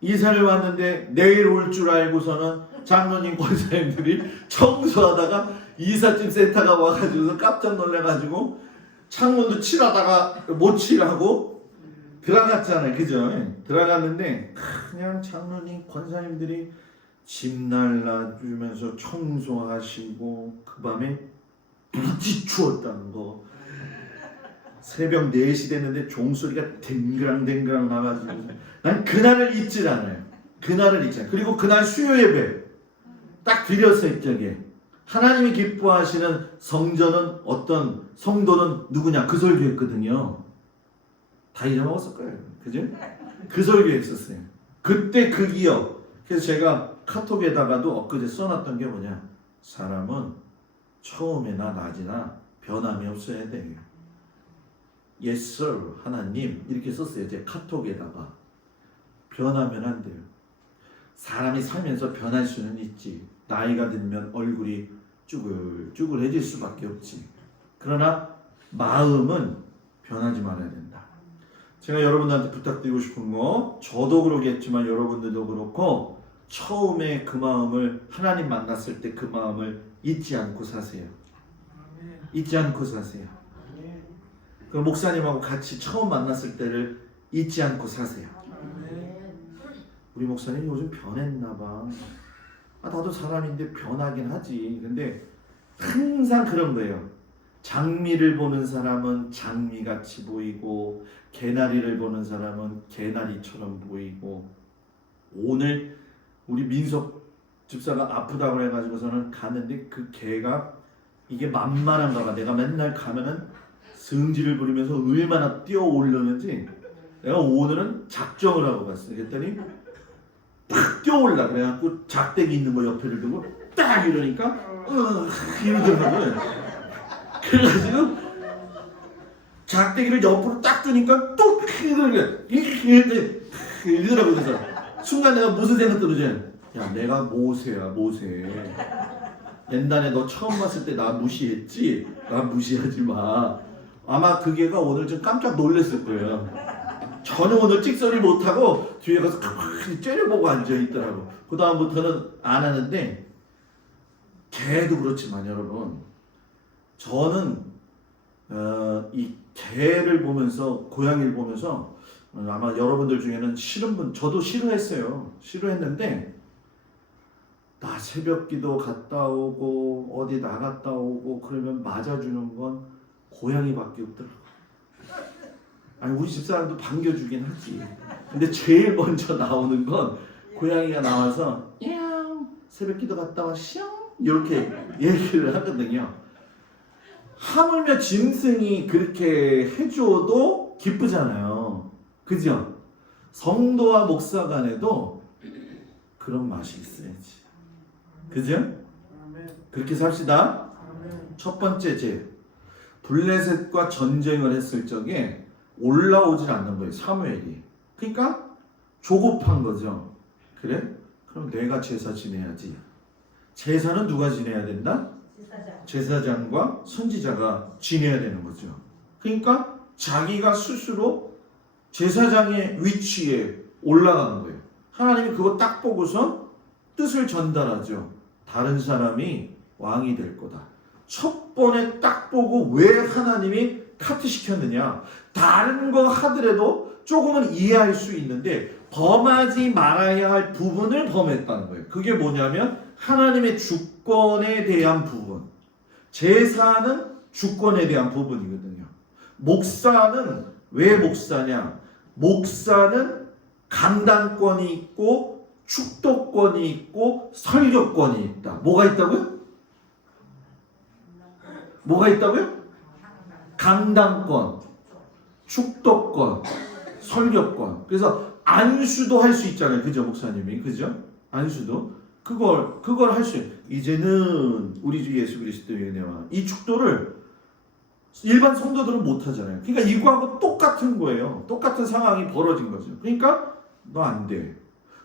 이사를 왔는데 내일 올 줄 알고서는 장로님 권사님들이 청소하다가 이삿짐 센터가 와가지고 깜짝 놀래가지고 창문도 칠하다가 못 칠하고 들어갔잖아요. 그죠? 들어갔는데 그냥 장로님 권사님들이 집 날라주면서 청소하시고 그 밤에 무지 추웠다는 거. 새벽 4시 됐는데 종소리가 댕그랑댕그랑 나가지고 난 그날을 잊질 않아요. 그날을 잊지 않아요. 그리고 그날 수요 예배 딱 드렸어요. 저게 하나님이 기뻐하시는 성전은 어떤 성도는 누구냐 그 설교했거든요. 다 잊어먹었을 거예요. 그죠? 그 설교했었어요. 그때 그 기억. 그래서 제가 카톡에다가도 엊그제 써놨던 게 뭐냐, 사람은 처음에나 낮이나 변함이 없어야 돼요. Yes sir 하나님 이렇게 썼어요. 제 카톡에다가. 변하면 안 돼요. 사람이 살면서 변할 수는 있지. 나이가 들면 얼굴이 쭈글쭈글해질 수밖에 없지. 그러나 마음은 변하지 말아야 된다. 제가 여러분들한테 부탁드리고 싶은 거, 저도 그러겠지만 여러분들도 그렇고, 처음에 그 마음을, 하나님 만났을 때 그 마음을 잊지 않고 사세요. 잊지 않고 사세요. 그 목사님하고 같이 처음 만났을 때를 잊지 않고 사세요. 우리 목사님 요즘 변했나 봐. 나도 사람인데 변하긴 하지. 근데 항상 그런 거예요. 장미를 보는 사람은 장미같이 보이고, 개나리를 보는 사람은 개나리처럼 보이고. 오늘 우리 민석 집사가 아프다고 해가지고서는 갔는데 그 개가 이게 만만한가 봐. 내가 맨날 가면은 성질을 부리면서 얼마나 뛰어오르는지 내가 오늘은 작정을 하고 갔어. 그랬더니 팍 뛰어올라. 그래갖고 작대기 있는 거 옆에를 두고 딱 이러니까 이러더라고요. 그래가지고 작대기를 옆으로 딱 두니까 또 이러더라고요. 그래서 순간 내가 무슨 생각 들어지? 야, 내가 모세야, 모세. 옛날에 너 처음 봤을 때 나 무시했지? 나 무시하지 마. 아마 그 개가 오늘 좀 깜짝 놀랐을 거예요. 전혀 오늘 찍소리 못하고 뒤에 가서 가만히 째려보고 앉아있더라고. 그 다음부터는 안 하는데, 개도 그렇지만 여러분, 저는 이 개를 보면서, 고양이를 보면서 아마 여러분들 중에는 싫은 분, 저도 싫어했어요. 싫어했는데 나 새벽기도 갔다 오고 어디 나갔다 오고 그러면 맞아주는 건 고양이밖에 없더라고. 아니 우리 집사람도 반겨주긴 하지. 근데 제일 먼저 나오는 건 고양이가 나와서 야옹 새벽기도 갔다 와 숑 이렇게 얘기를 하거든요. 하물며 짐승이 그렇게 해줘도 기쁘잖아요. 그죠? 성도와 목사 간에도 그런 맛이 있어야지. 그죠? 그렇게 삽시다. 첫 번째 죄. 블레셋과 전쟁을 했을 적에 올라오질 않는 거예요. 사무엘이. 그러니까 조급한 거죠. 그래? 그럼 내가 제사 지내야지. 제사는 누가 지내야 된다? 제사장과 선지자가 지내야 되는 거죠. 그러니까 자기가 스스로 제사장의 위치에 올라가는 거예요. 하나님이 그거 딱 보고서 뜻을 전달하죠. 다른 사람이 왕이 될 거다. 첫 번에 딱 보고 왜 하나님이 카트시켰느냐. 다른 거 하더라도 조금은 이해할 수 있는데 범하지 말아야 할 부분을 범했다는 거예요. 그게 뭐냐면 하나님의 주권에 대한 부분. 제사는 주권에 대한 부분이거든요. 목사는 왜 목사냐? 목사는 감당권이 있고 축도권이 있고 설교권이 있다. 뭐가 있다고요? 뭐가 있다고요? 감당권, 축도권, 설교권. 그래서 안수도 할 수 있잖아요. 그죠, 목사님이? 그죠? 안수도. 그걸 할 수 있어요. 이제는 우리 주 예수 그리스도의 은혜와 이 축도를 일반 성도들은 못 하잖아요. 그러니까 이거하고 똑같은 거예요. 똑같은 상황이 벌어진 거죠. 그러니까 너 안 돼.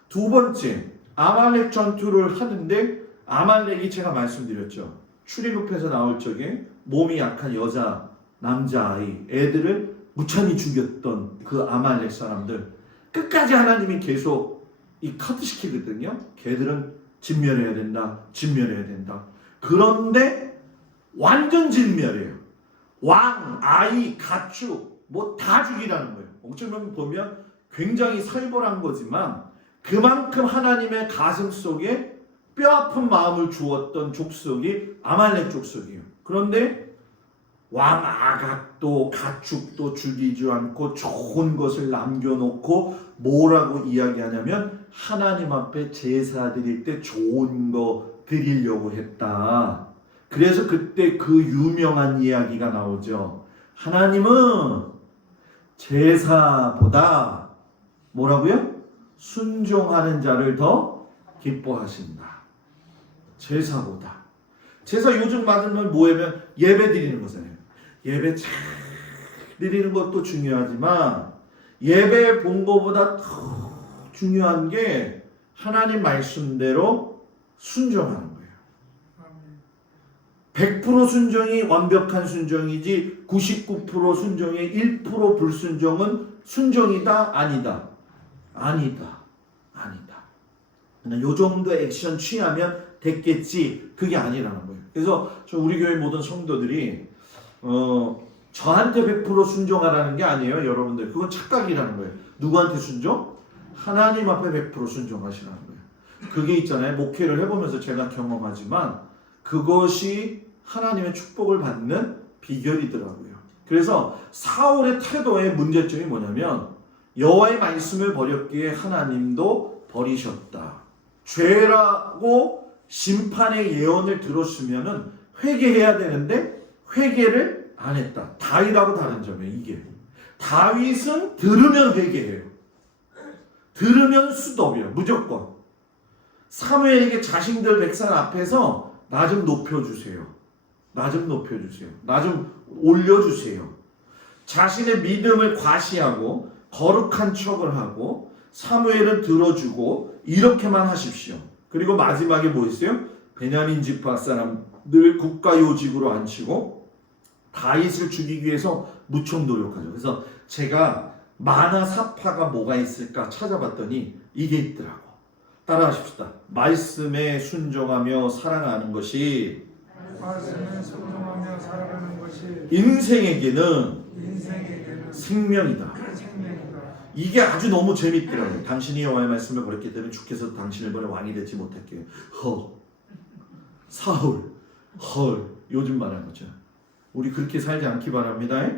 두 번째, 아말렉 전투를 하는데 아말렉이 제가 말씀드렸죠. 출애굽해서 나올 적에 몸이 약한 여자, 남자아이, 애들을 무참히 죽였던 그 아말렉 사람들 끝까지 하나님이 계속 이 카트시키거든요. 걔들은 진멸해야 된다. 진멸해야 된다. 그런데 완전 진멸해요. 왕, 아이, 가축 뭐 다 죽이라는 거예요. 어쩌면 보면 굉장히 살벌한 거지만 그만큼 하나님의 가슴 속에 뼈아픈 마음을 주었던 족속이 아말렉 족속이에요. 그런데 왕 아각도 가축도 죽이지 않고 좋은 것을 남겨놓고 뭐라고 이야기하냐면 하나님 앞에 제사 드릴 때 좋은 거 드리려고 했다. 그래서 그때 그 유명한 이야기가 나오죠. 하나님은 제사보다 뭐라고요? 순종하는 자를 더 기뻐하신다. 제사보다. 제사 요즘 받으면 뭐냐면 예배 드리는 거잖아요. 예배 잘 드리는 것도 중요하지만 예배 본 것보다 더 중요한 게 하나님 말씀대로 순종하는 거예요. 100% 순종이 완벽한 순종이지 99% 순종에 1% 불순종은 순종이다? 아니다? 아니다. 아니다. 요 정도 액션 취하면 됐겠지. 그게 아니라는 거예요. 그래서 우리 교회 모든 성도들이 저한테 100% 순종하라는 게 아니에요. 여러분들 그건 착각이라는 거예요. 누구한테 순종? 하나님 앞에 100% 순종하시라는 거예요. 그게 있잖아요. 목회를 해보면서 제가 경험하지만 그것이 하나님의 축복을 받는 비결이더라고요. 그래서 사울의 태도의 문제점이 뭐냐면 여호와의 말씀을 버렸기에 하나님도 버리셨다. 죄라고 심판의 예언을 들었으면은 회개해야 되는데 회개를 안 했다. 다윗하고 다른 점이에요. 이게 다윗은 들으면 회개해요. 들으면 수dob이에요. 무조건. 사무엘에게 자신들 백성 앞에서 나 좀 높여주세요. 나 좀 높여주세요. 나 좀 올려주세요. 자신의 믿음을 과시하고 거룩한 척을 하고 사무엘은 들어주고 이렇게만 하십시오. 그리고 마지막에 뭐 있어요? 베냐민 지파 사람들 국가 요직으로 앉히고 다윗을 죽이기 위해서 무척 노력하죠. 그래서 제가 만화 사파가 뭐가 있을까 찾아봤더니 이게 있더라고. 따라하십시다. 말씀에 순종하며 살아가는 것이 말씀에 순종하며 살아가는 것이 인생에게는 인생에게는 생명이다. 생명이다. 이게 아주 너무 재밌더라고요. 당신이 여호와의 말씀을 버렸기 때문에 주께서 당신을 버려 왕이 되지 못할게요. 사울, 요즘 말하는 거죠. 우리 그렇게 살지 않기 바랍니다.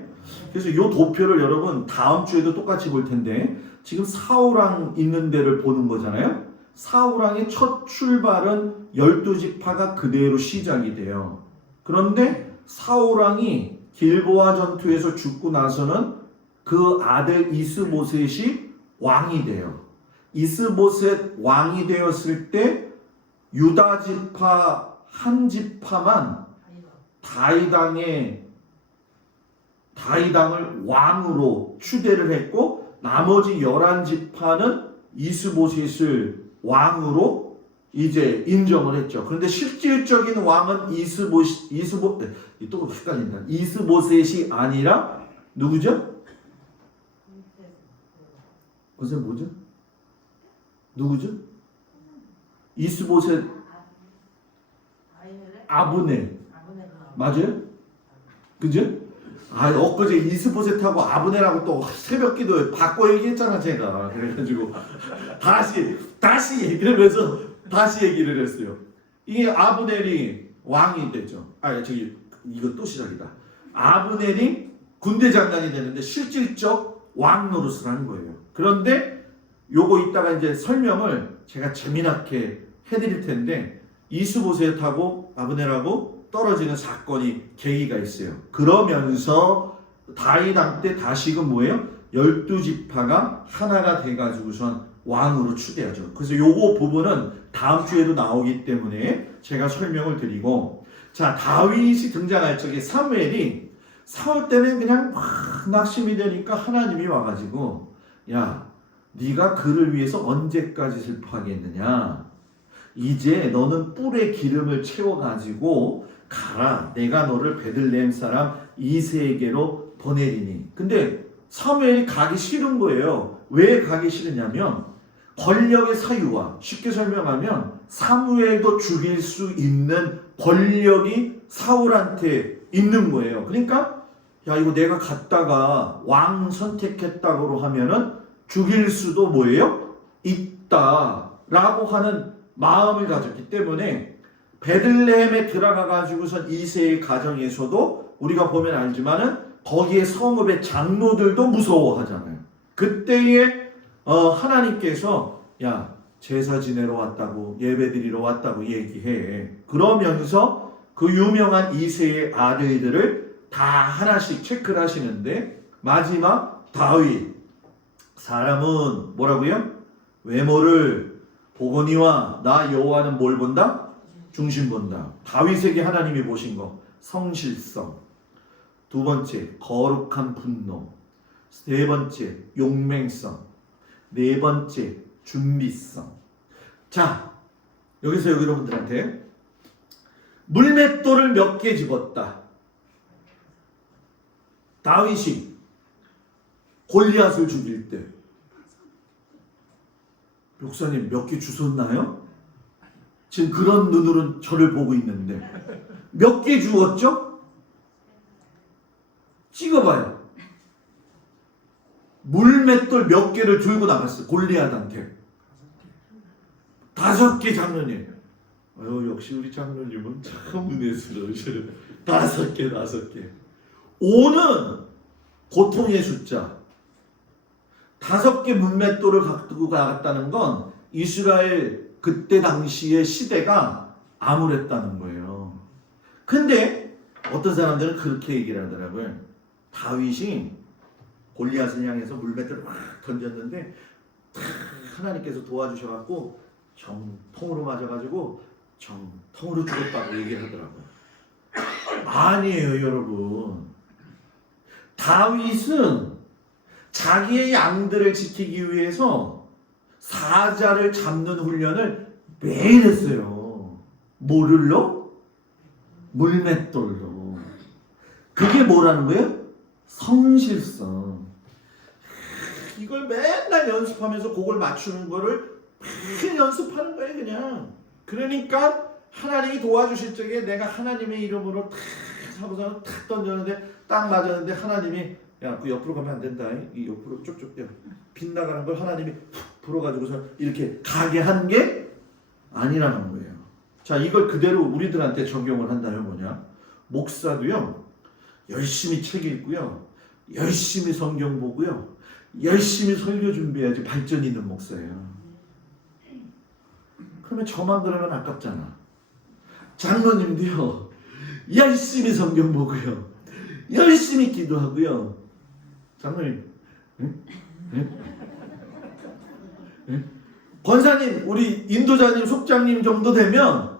그래서 이 도표를 여러분 다음 주에도 똑같이 볼 텐데 지금 사울왕 있는 데를 보는 거잖아요. 사울왕의 첫 출발은 12지파가 그대로 시작이 돼요. 그런데 사울왕이 길보아 전투에서 죽고 나서는 그 아들 이스보셋이 왕이 돼요. 이스보셋 왕이 되었을 때 유다 지파 한 지파만 다윗왕을 왕으로 추대를 했고 나머지 11지파는 이스보셋을 왕으로 이제 인정을 했죠. 그런데 실질적인 왕은 또 헷갈린다. 이스보셋이 아니라 누구죠? 그것은 뭐죠? 누구죠? 이스보셋 아브넬 맞아요? 그죠? 엊그제 이스보셋하고 아브넬하고 또 새벽 기도에 바꿔 얘기했잖아 제가. 그래가지고 다시 얘기를 해서 다시 얘기를 했어요. 이게 아브넬이 왕이 되죠. 이거 또 시작이다. 아브넬이 군대 장관이 되는데 실질적 왕 노릇을 한 거예요. 그런데 요거 이따가 이제 설명을 제가 재미나게 해드릴 텐데 이스보셋하고 아브넬하고 떨어지는 사건이 계기가 있어요. 그러면서 다윗 왕 때 다시금 뭐예요? 12지파가 하나가 돼가지고선 왕으로 추대하죠. 그래서 요거 부분은 다음 주에도 나오기 때문에 제가 설명을 드리고, 자, 다윗이 등장할 적에 사무엘이 사울 때는 그냥 막 낙심이 되니까 하나님이 와가지고 야, 네가 그를 위해서 언제까지 슬퍼하겠느냐? 이제 너는 뿔에 기름을 채워가지고 가라. 내가 너를 베들레헴 사람 이새에게로 보내리니. 근데 사무엘이 가기 싫은 거예요. 왜 가기 싫으냐면 권력의 사유와, 쉽게 설명하면 사무엘도 죽일 수 있는 권력이 사울한테 있는 거예요. 그러니까 야, 이거 내가 갔다가 왕 선택했다고 하면은 죽일 수도 뭐예요? 있다라고 하는 마음을 가졌기 때문에 베들레헴에 들어가 가지고선 이새의 가정에서도 우리가 보면 알지만은 거기에 성읍의 장로들도 무서워하잖아요. 그때에 하나님께서 야, 제사 지내러 왔다고, 예배드리러 왔다고 얘기해. 그러면서 그 유명한 이새의 아들들을 다 하나씩 체크를 하시는데 마지막 다윗 사람은 뭐라고요? 외모를 보거니와 나 여호와는 뭘 본다? 중심 본다. 다윗에게 하나님이 보신 거 성실성, 두 번째 거룩한 분노, 세 번째 용맹성, 네 번째 준비성. 자, 여기서 여러분들한테 물맷돌을 몇 개 집었다. 다윗이 골리앗을 죽일 때 목사님 몇 개 주웠나요? 지금 그런 눈으로 저를 보고 있는데 몇 개 주웠죠? 찍어봐요. 물맷돌 몇 개를 들고 나갔어요. 골리앗한테. 5개 장로님. 역시 우리 장로님은 참 은혜스러우셔요. 5개. 5는 고통의 숫자. 5개 문맷돌을 갖고 나갔다는 건 이스라엘 그때 당시의 시대가 암울했다는 거예요. 근데 어떤 사람들은 그렇게 얘기를 하더라고요. 다윗이 골리앗을 향해서 물맷돌을 막 던졌는데 하나님께서 도와주셔갖고 정통으로 맞아가지고 정통으로 죽었다고 얘기를 하더라고요. 아니에요, 여러분. 다윗은 자기의 양들을 지키기 위해서 사자를 잡는 훈련을 매일 했어요. 뭐를로? 물맷돌로. 그게 뭐라는 거예요? 성실성. 이걸 맨날 연습하면서 그걸 맞추는 거를 매일 연습하는 거예요, 그냥. 그러니까 하나님이 도와주실 적에 내가 하나님의 이름으로 탁 하고서는 탁 던졌는데 딱 맞았는데 하나님이 야, 그 옆으로 가면 안 된다. 이 옆으로 쭉쭉 빗나가는 걸 하나님이 푹 불어가지고서 이렇게 가게 한 게 아니라는 거예요. 자, 이걸 그대로 우리들한테 적용을 한다면 뭐냐? 목사도요, 열심히 책 읽고요, 열심히 성경 보고요, 열심히 설교 준비해야지 발전 있는 목사예요. 그러면 저만 그러면 아깝잖아. 장로님도요, 열심히 성경 보고요, 열심히 기도하고요. 장로님, 응? 응? 응? 권사님, 우리 인도자님, 속장님 정도 되면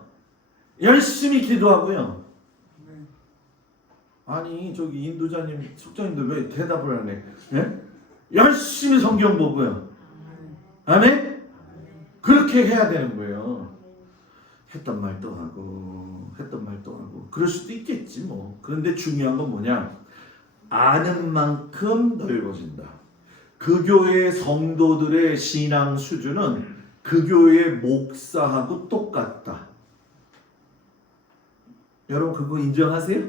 열심히 기도하고요. 아니, 저기 인도자님, 속장님들 왜 대답을 안 해? 예? 열심히 성경 보고요. 아멘? 그렇게 해야 되는 거예요. 했던 말 또 하고 했던 말 또 하고 그럴 수도 있겠지 뭐. 그런데 중요한 건 뭐냐? 아는 만큼 넓어진다. 그 교회의 성도들의 신앙 수준은 그 교회의 목사하고 똑같다. 여러분 그거 인정하세요?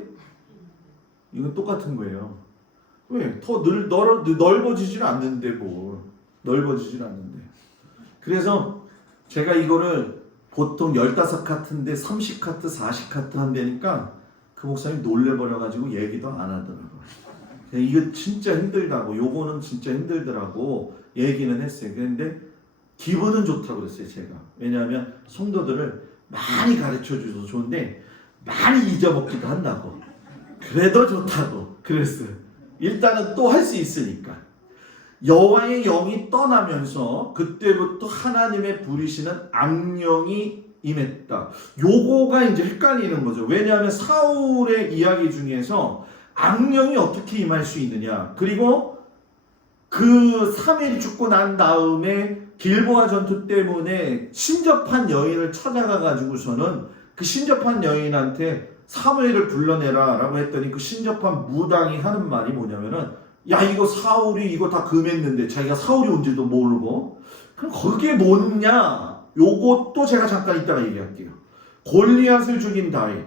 이건 똑같은 거예요. 왜? 더 넓어지질 않는데 뭘. 넓어지질 않는데. 그래서 제가 이거를 보통 15카트인데 30카트, 40카트 한다니까 그 목사님 놀래버려가지고 얘기도 안 하더라고요. 이거 진짜 힘들다고, 요거는 진짜 힘들더라고 얘기는 했어요. 그런데 기분은 좋다고 그랬어요, 제가. 왜냐하면 성도들을 많이 가르쳐 주셔서 좋은데 많이 잊어먹기도 한다고. 그래도 좋다고 그랬어요. 일단은 또 할 수 있으니까. 여호와의 영이 떠나면서 그때부터 하나님의 부리시는 악령이 임했다. 요거가 이제 헷갈리는 거죠. 왜냐하면 사울의 이야기 중에서 악령이 어떻게 임할 수 있느냐. 그리고 그 사무엘이 죽고 난 다음에 길보아 전투 때문에 신접한 여인을 찾아가 가지고서는 그 신접한 여인한테 사무엘을 불러내라 라고 했더니 그 신접한 무당이 하는 말이 뭐냐면은 야, 이거 사울이 이거 다 금했는데 자기가 사울이 온지도 모르고. 그럼 그게 뭐냐? 요것도 제가 잠깐 이따가 얘기할게요. 골리앗을 죽인 다윗,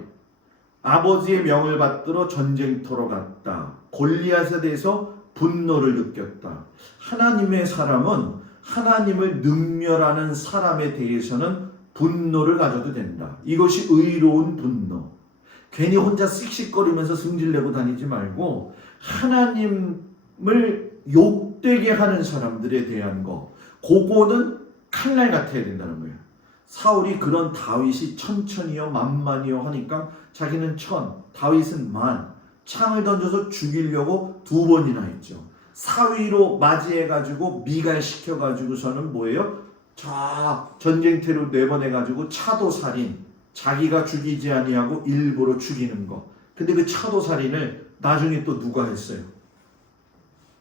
아버지의 명을 받들어 전쟁터로 갔다. 골리앗에 대해서 분노를 느꼈다. 하나님의 사람은 하나님을 능멸하는 사람에 대해서는 분노를 가져도 된다. 이것이 의로운 분노. 괜히 혼자 씩씩거리면서 승질내고 다니지 말고 하나님을 욕되게 하는 사람들에 대한 거, 그거는 칼날 같아야 된다는 거예요. 사울이 그런 다윗이 천천히요 만만히요 하니까 자기는 천, 다윗은 만, 창을 던져서 죽이려고 2번이나 했죠. 사위로 맞이해가지고 미갈시켜가지고서는 뭐예요? 자, 전쟁터로 내보내가지고 차도살인, 자기가 죽이지 아니하고 일부러 죽이는 거. 근데 그 차도살인을 나중에 또 누가 했어요?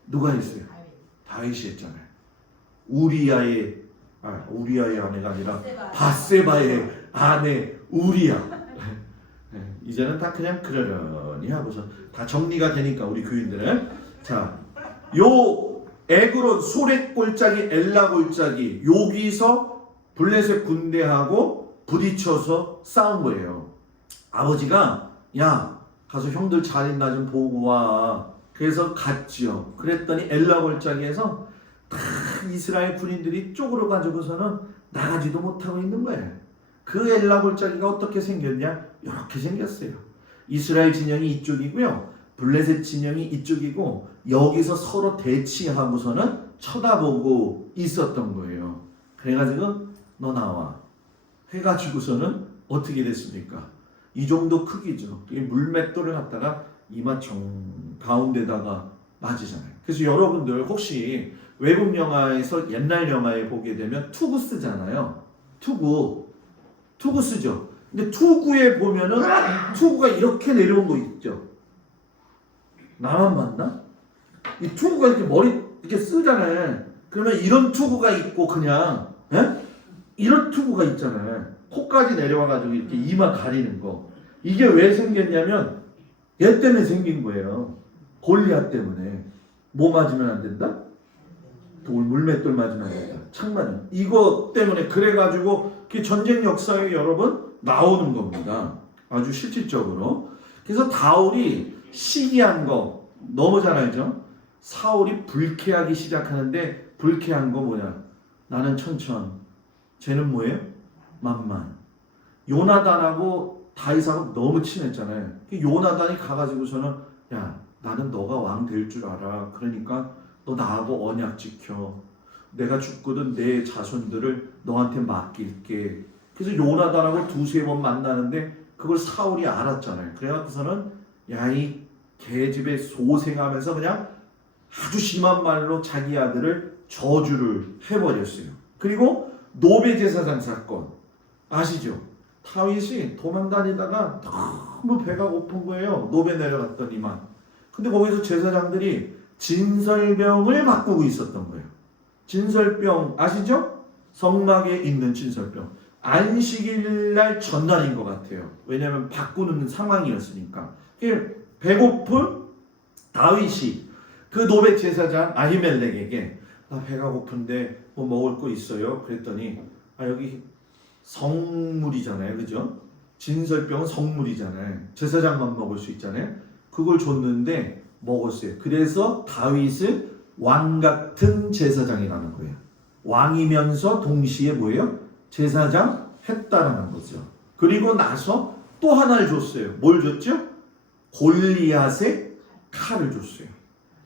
누가 했어요? 다윗이 했잖아요. 우리아의 아내가 아니라 밧세바의 아내 우리아. 이제는 다 그냥 그러려니 하고서 다 정리가 되니까 우리 교인들은. 자, 요 에그론 소렛 골짜기, 엘라 골짜기, 여기서 블레셋 군대하고 부딪혀서 싸운 거예요. 아버지가 야 가서 형들 잘 있나 좀 보고 와. 그래서 갔지요. 그랬더니 엘라 골짜기에서 다 이스라엘 군인들이 쪼그려 가지고서는 나가지도 못하고 있는 거예요. 그 엘라 골짜기가 어떻게 생겼냐? 이렇게 생겼어요. 이스라엘 진영이 이쪽이고요, 블레셋 진영이 이쪽이고, 여기서 서로 대치하고서는 쳐다보고 있었던 거예요. 그래가지고 너 나와 해가지고서는 어떻게 됐습니까? 이 정도 크기죠. 이 물맷돌을 갖다가 이마청 가운데다가 맞으잖아요. 그래서 여러분들 혹시 외국 영화에서 옛날 영화에 보게 되면 투구 쓰잖아요. 투구 쓰죠. 근데 투구에 보면은 투구가 이렇게 내려온 거 있죠. 나만 봤나? 이 투구가 이렇게 머리 이렇게 쓰잖아요. 그러면 이런 투구가 있고 그냥 이런 투구가 있잖아요. 코까지 내려와가지고 이렇게 이마 가리는 거. 이게 왜 생겼냐면 얘 때문에 생긴 거예요. 골리앗 때문에. 뭐 맞으면 안 된다? 물맷돌 맞으면 안 된다. 창 맞으면. 이거 때문에 그래가지고 그 전쟁 역사에 여러분 나오는 겁니다. 아주 실질적으로. 그래서 다울이 시기한 거 너무 잘 알죠? 사울이 불쾌하기 시작하는데 불쾌한 거 뭐냐? 나는 천천. 쟤는 뭐예요? 만만. 요나단하고 다윗하고 너무 친했잖아요. 요나단이 가가지고서는 야 나는 너가 왕 될 줄 알아. 그러니까 너 나하고 언약 지켜. 내가 죽거든 내 자손들을 너한테 맡길게. 그래서 요나단하고 두세 번 만나는데 그걸 사울이 알았잖아요. 그래갖고서는 야 이 개집에 소생하면서 그냥 아주 심한 말로 자기 아들을 저주를 해버렸어요. 그리고 노베 제사장 사건 아시죠? 다윗이 도망다니다가 너무 배가 고픈 거예요. 노베 내려갔더니만. 근데 거기서 제사장들이 진설병을 바꾸고 있었던 거예요. 진설병 아시죠? 성막에 있는 진설병. 안식일날 전날인 것 같아요. 왜냐하면 바꾸는 상황이었으니까. 배고픈 다윗이 그 노베 제사장 아히멜렉에게 나 배가 고픈데 뭐 먹을 거 있어요? 그랬더니 여기 성물이잖아요. 그죠? 진설병은 성물이잖아요. 제사장만 먹을 수 있잖아요. 그걸 줬는데 먹었어요. 그래서 다윗을 왕 같은 제사장이라는 거예요. 왕이면서 동시에 뭐예요? 제사장 했다라는 거죠. 그리고 나서 또 하나를 줬어요. 뭘 줬죠? 골리앗의 칼을 줬어요.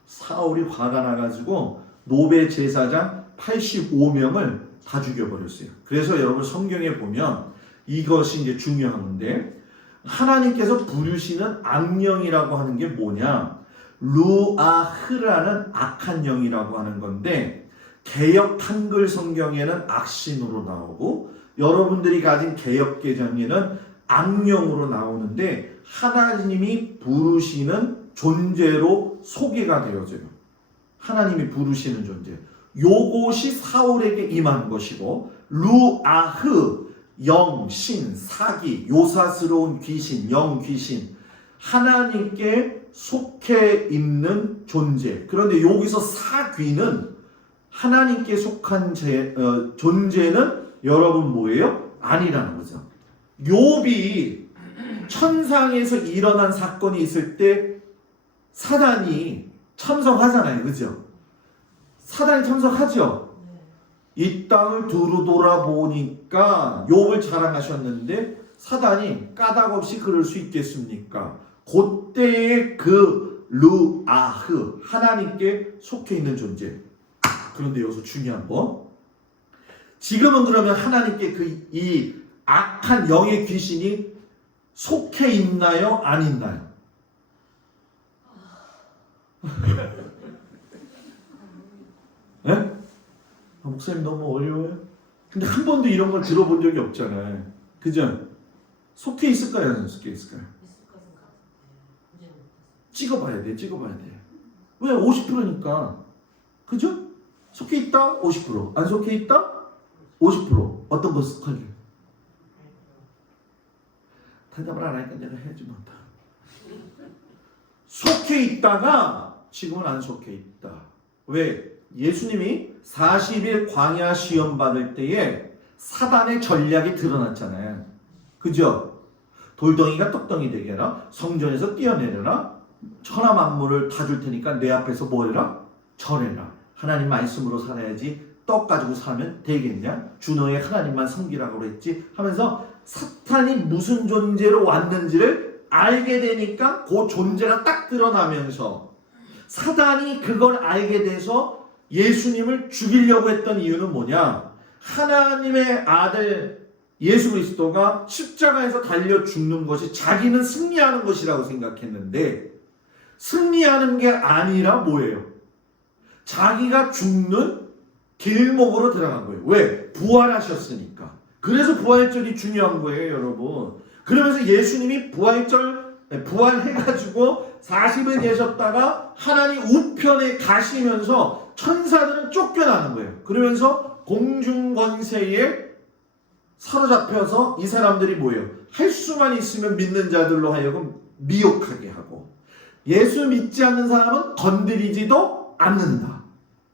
사울이 화가 나가지고 노베 제사장 85명을 다 죽여버렸어요. 그래서 여러분 성경에 보면 이것이 이제 중요한 건데 하나님께서 부르시는 악령이라고 하는 게 뭐냐? 루아흐라는 악한 영이라고 하는 건데 개역 한글 성경에는 악신으로 나오고 여러분들이 가진 개역 개정에는 악령으로 나오는데 하나님이 부르시는 존재로 소개가 되어져요. 하나님이 부르시는 존재. 요것이 사울에게 임한 것이고 루아흐 영, 신, 사기, 요사스러운 귀신, 영 귀신 하나님께 속해 있는 존재. 그런데 여기서 사귀는 하나님께 속한 존재는 여러분 뭐예요? 아니라는 거죠. 욥이 천상에서 일어난 사건이 있을 때 사단이 참석하잖아요. 그죠? 사단이 참석하죠? 이 땅을 두루 돌아보니까 욥을 자랑하셨는데 사단이 까닭없이 그럴 수 있겠습니까? 그때의 그 루아흐 하나님께 속해 있는 존재. 그런데 여기서 중요한 거 지금은 그러면 하나님께 이 악한 영의 귀신이 속해 있나요? 안 있나요? 네? 목사님 너무 어려워요? 근데 한 번도 이런 걸 들어본 적이 없잖아요. 그죠? 속해 있을까요? 안 속해 있을까요? 찍어봐야 돼. 왜? 50%니까. 그죠? 속해 있다? 50%. 안 속해 있다? 50%. 어떤 거 속하게? 대답을 안 하니까 내가 해야지 못하. 속해 있다가 지금은 안 속해 있다. 왜? 예수님이 40일 광야 시험 받을 때에 사단의 전략이 드러났잖아요. 그죠? 돌덩이가 떡덩이 되게 해라. 성전에서 뛰어내려라. 천하 만물을 다 줄 테니까 내 앞에서 뭐 해라? 절해라. 하나님 말씀으로 살아야지 떡 가지고 살면 되겠냐? 주 너의 하나님만 섬기라고 그랬지 하면서 사탄이 무슨 존재로 왔는지를 알게 되니까 그 존재가 딱 드러나면서 사단이 그걸 알게 돼서 예수님을 죽이려고 했던 이유는 뭐냐? 하나님의 아들 예수 그리스도가 십자가에서 달려 죽는 것이 자기는 승리하는 것이라고 생각했는데 승리하는 게 아니라 뭐예요? 자기가 죽는 길목으로 들어간 거예요. 왜? 부활하셨으니까. 그래서 부활절이 중요한 거예요, 여러분. 그러면서 예수님이 부활해가지고 40일 계셨다가 하나님 우편에 가시면서 천사들은 쫓겨나는 거예요. 그러면서 공중권세에 사로잡혀서 이 사람들이 뭐예요? 할 수만 있으면 믿는 자들로 하여금 미혹하게 하고 예수 믿지 않는 사람은 건드리지도 않는다.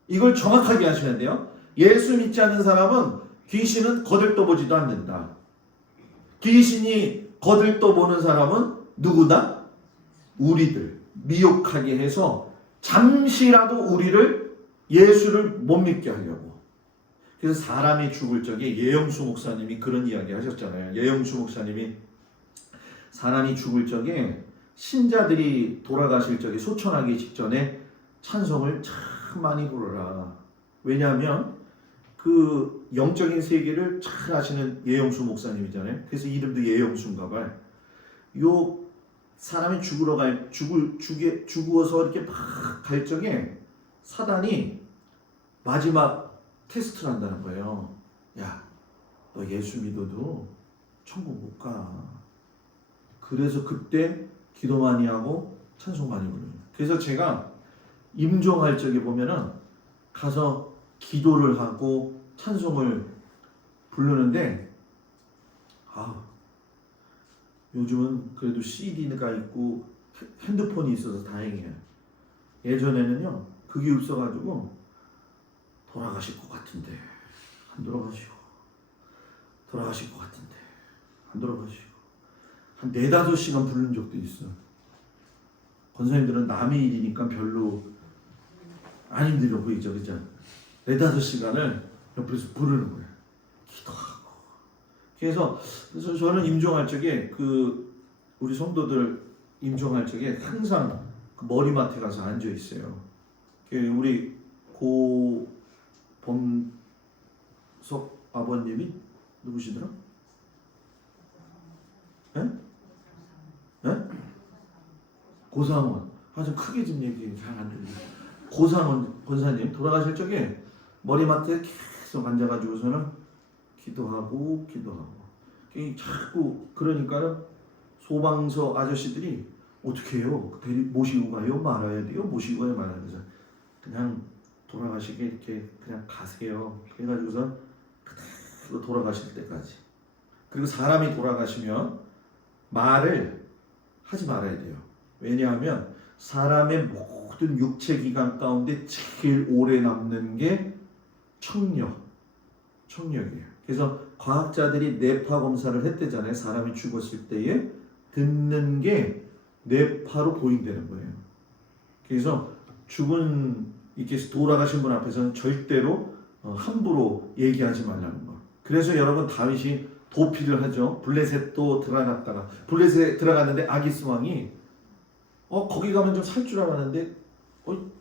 이걸 정확하게 하시면 돼요. 예수 믿지 않는 사람은 귀신은 거들떠보지도 않는다. 귀신이 거들떠보는 사람은 누구다? 우리들. 미혹하게 해서 잠시라도 우리를 예수를 못 믿게 하려고. 그래서 사람이 죽을 적에 예영수 목사님이 그런 이야기 하셨잖아요. 예영수 목사님이 사람이 죽을 적에 신자들이 돌아가실 적에 소천하기 직전에 찬송을 참 많이 부르라. 왜냐하면 그 영적인 세계를 잘 아시는 예영수 목사님이잖아요. 그래서 이름도 예영수인가 봐요. 요 사람이 죽어서 이렇게 막 갈 적에 사단이 마지막 테스트를 한다는 거예요. 야, 너 예수 믿어도 천국 못 가. 그래서 그때 기도 많이 하고 찬송 많이 부르는 거예요. 그래서 제가 임종할 적에 보면은 가서 기도를 하고 찬송을 부르는데 요즘은 그래도 CD가 있고 핸드폰이 있어서 다행이에요. 예전에는요 그게 없어가지고 돌아가실 것 같은데 안 돌아가시고 돌아가실 것 같은데 안 돌아가시고 한 4-5시간 부른 적도 있어요. 권사님들은 남의 일이니까 별로 안 힘들어 보이죠, 그죠? 4-5시간을 옆에서 부르는 거예요. 기도하고. 그래서 저는 임종할 적에 우리 성도들 임종할 적에 항상 그 머리맡에 가서 앉아 있어요. 우리 고범석 아버님이 누구시더라? 네? 네? 고상원. 좀 크게 좀 얘기 잘 안 들려요. 고상원 권사님 돌아가실 적에 머리맡에 계속 앉아가지고서는 기도하고 자꾸 그러니까는 소방서 아저씨들이 어떻게 해요? 모시고 가요? 말아야 돼요? 모시고 가요? 말아야 돼요? 그냥 돌아가시게 이렇게 그냥 가세요. 그래가지고서 그대로 돌아가실 때까지. 그리고 사람이 돌아가시면 말을 하지 말아야 돼요. 왜냐하면 사람의 모든 육체 기관 가운데 제일 오래 남는 게 청력이에요. 그래서 과학자들이 뇌파 검사를 했대잖아요. 사람이 죽었을 때에 듣는 게 뇌파로 보인다는 거예요. 그래서 이렇게 돌아가신 분 앞에서는 절대로 함부로 얘기하지 말라는 거. 그래서 여러분 다윗이 도피를 하죠. 블레셋도 들어갔다가 블레셋 들어갔는데 아기스 왕이 거기 가면 좀 살 줄 알았는데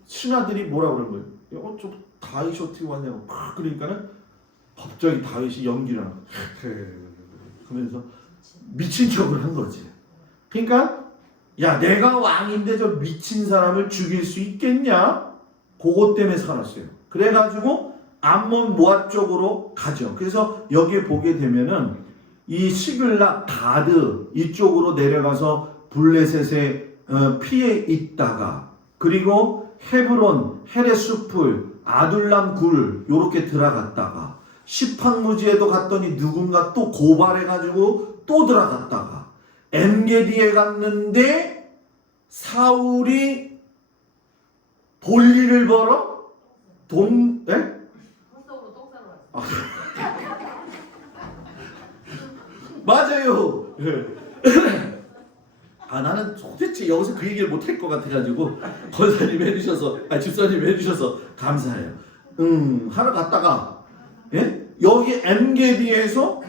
신하들이 뭐라 그런 거예요? 좀 다윗이 어떻게 왔냐고. 그러니까는 갑자기 다윗이 연기를 하고 그러면서 미친 척을 한 거지. 그러니까 야 내가 왕인데 저 미친 사람을 죽일 수 있겠냐? 그것 때문에 살았어요. 그래가지고 암몬 모압 쪽으로 가죠. 그래서 여기에 보게 되면은 이 시글락 가드 이쪽으로 내려가서 블레셋에 피해 있다가 그리고 헤브론, 헤레스풀, 아둘람 굴 요렇게 들어갔다가 시팡무지에도 갔더니 누군가 또 고발해가지고 또 들어갔다가 엔게디에 갔는데 사울이 볼일을 벌어 맞아요. 나는 도대체 여기서 그 얘기를 못할 것 같아가지고 권사님 해주셔서 집사님 해주셔서 감사해요. 하러 갔다가 여기 엔게디에서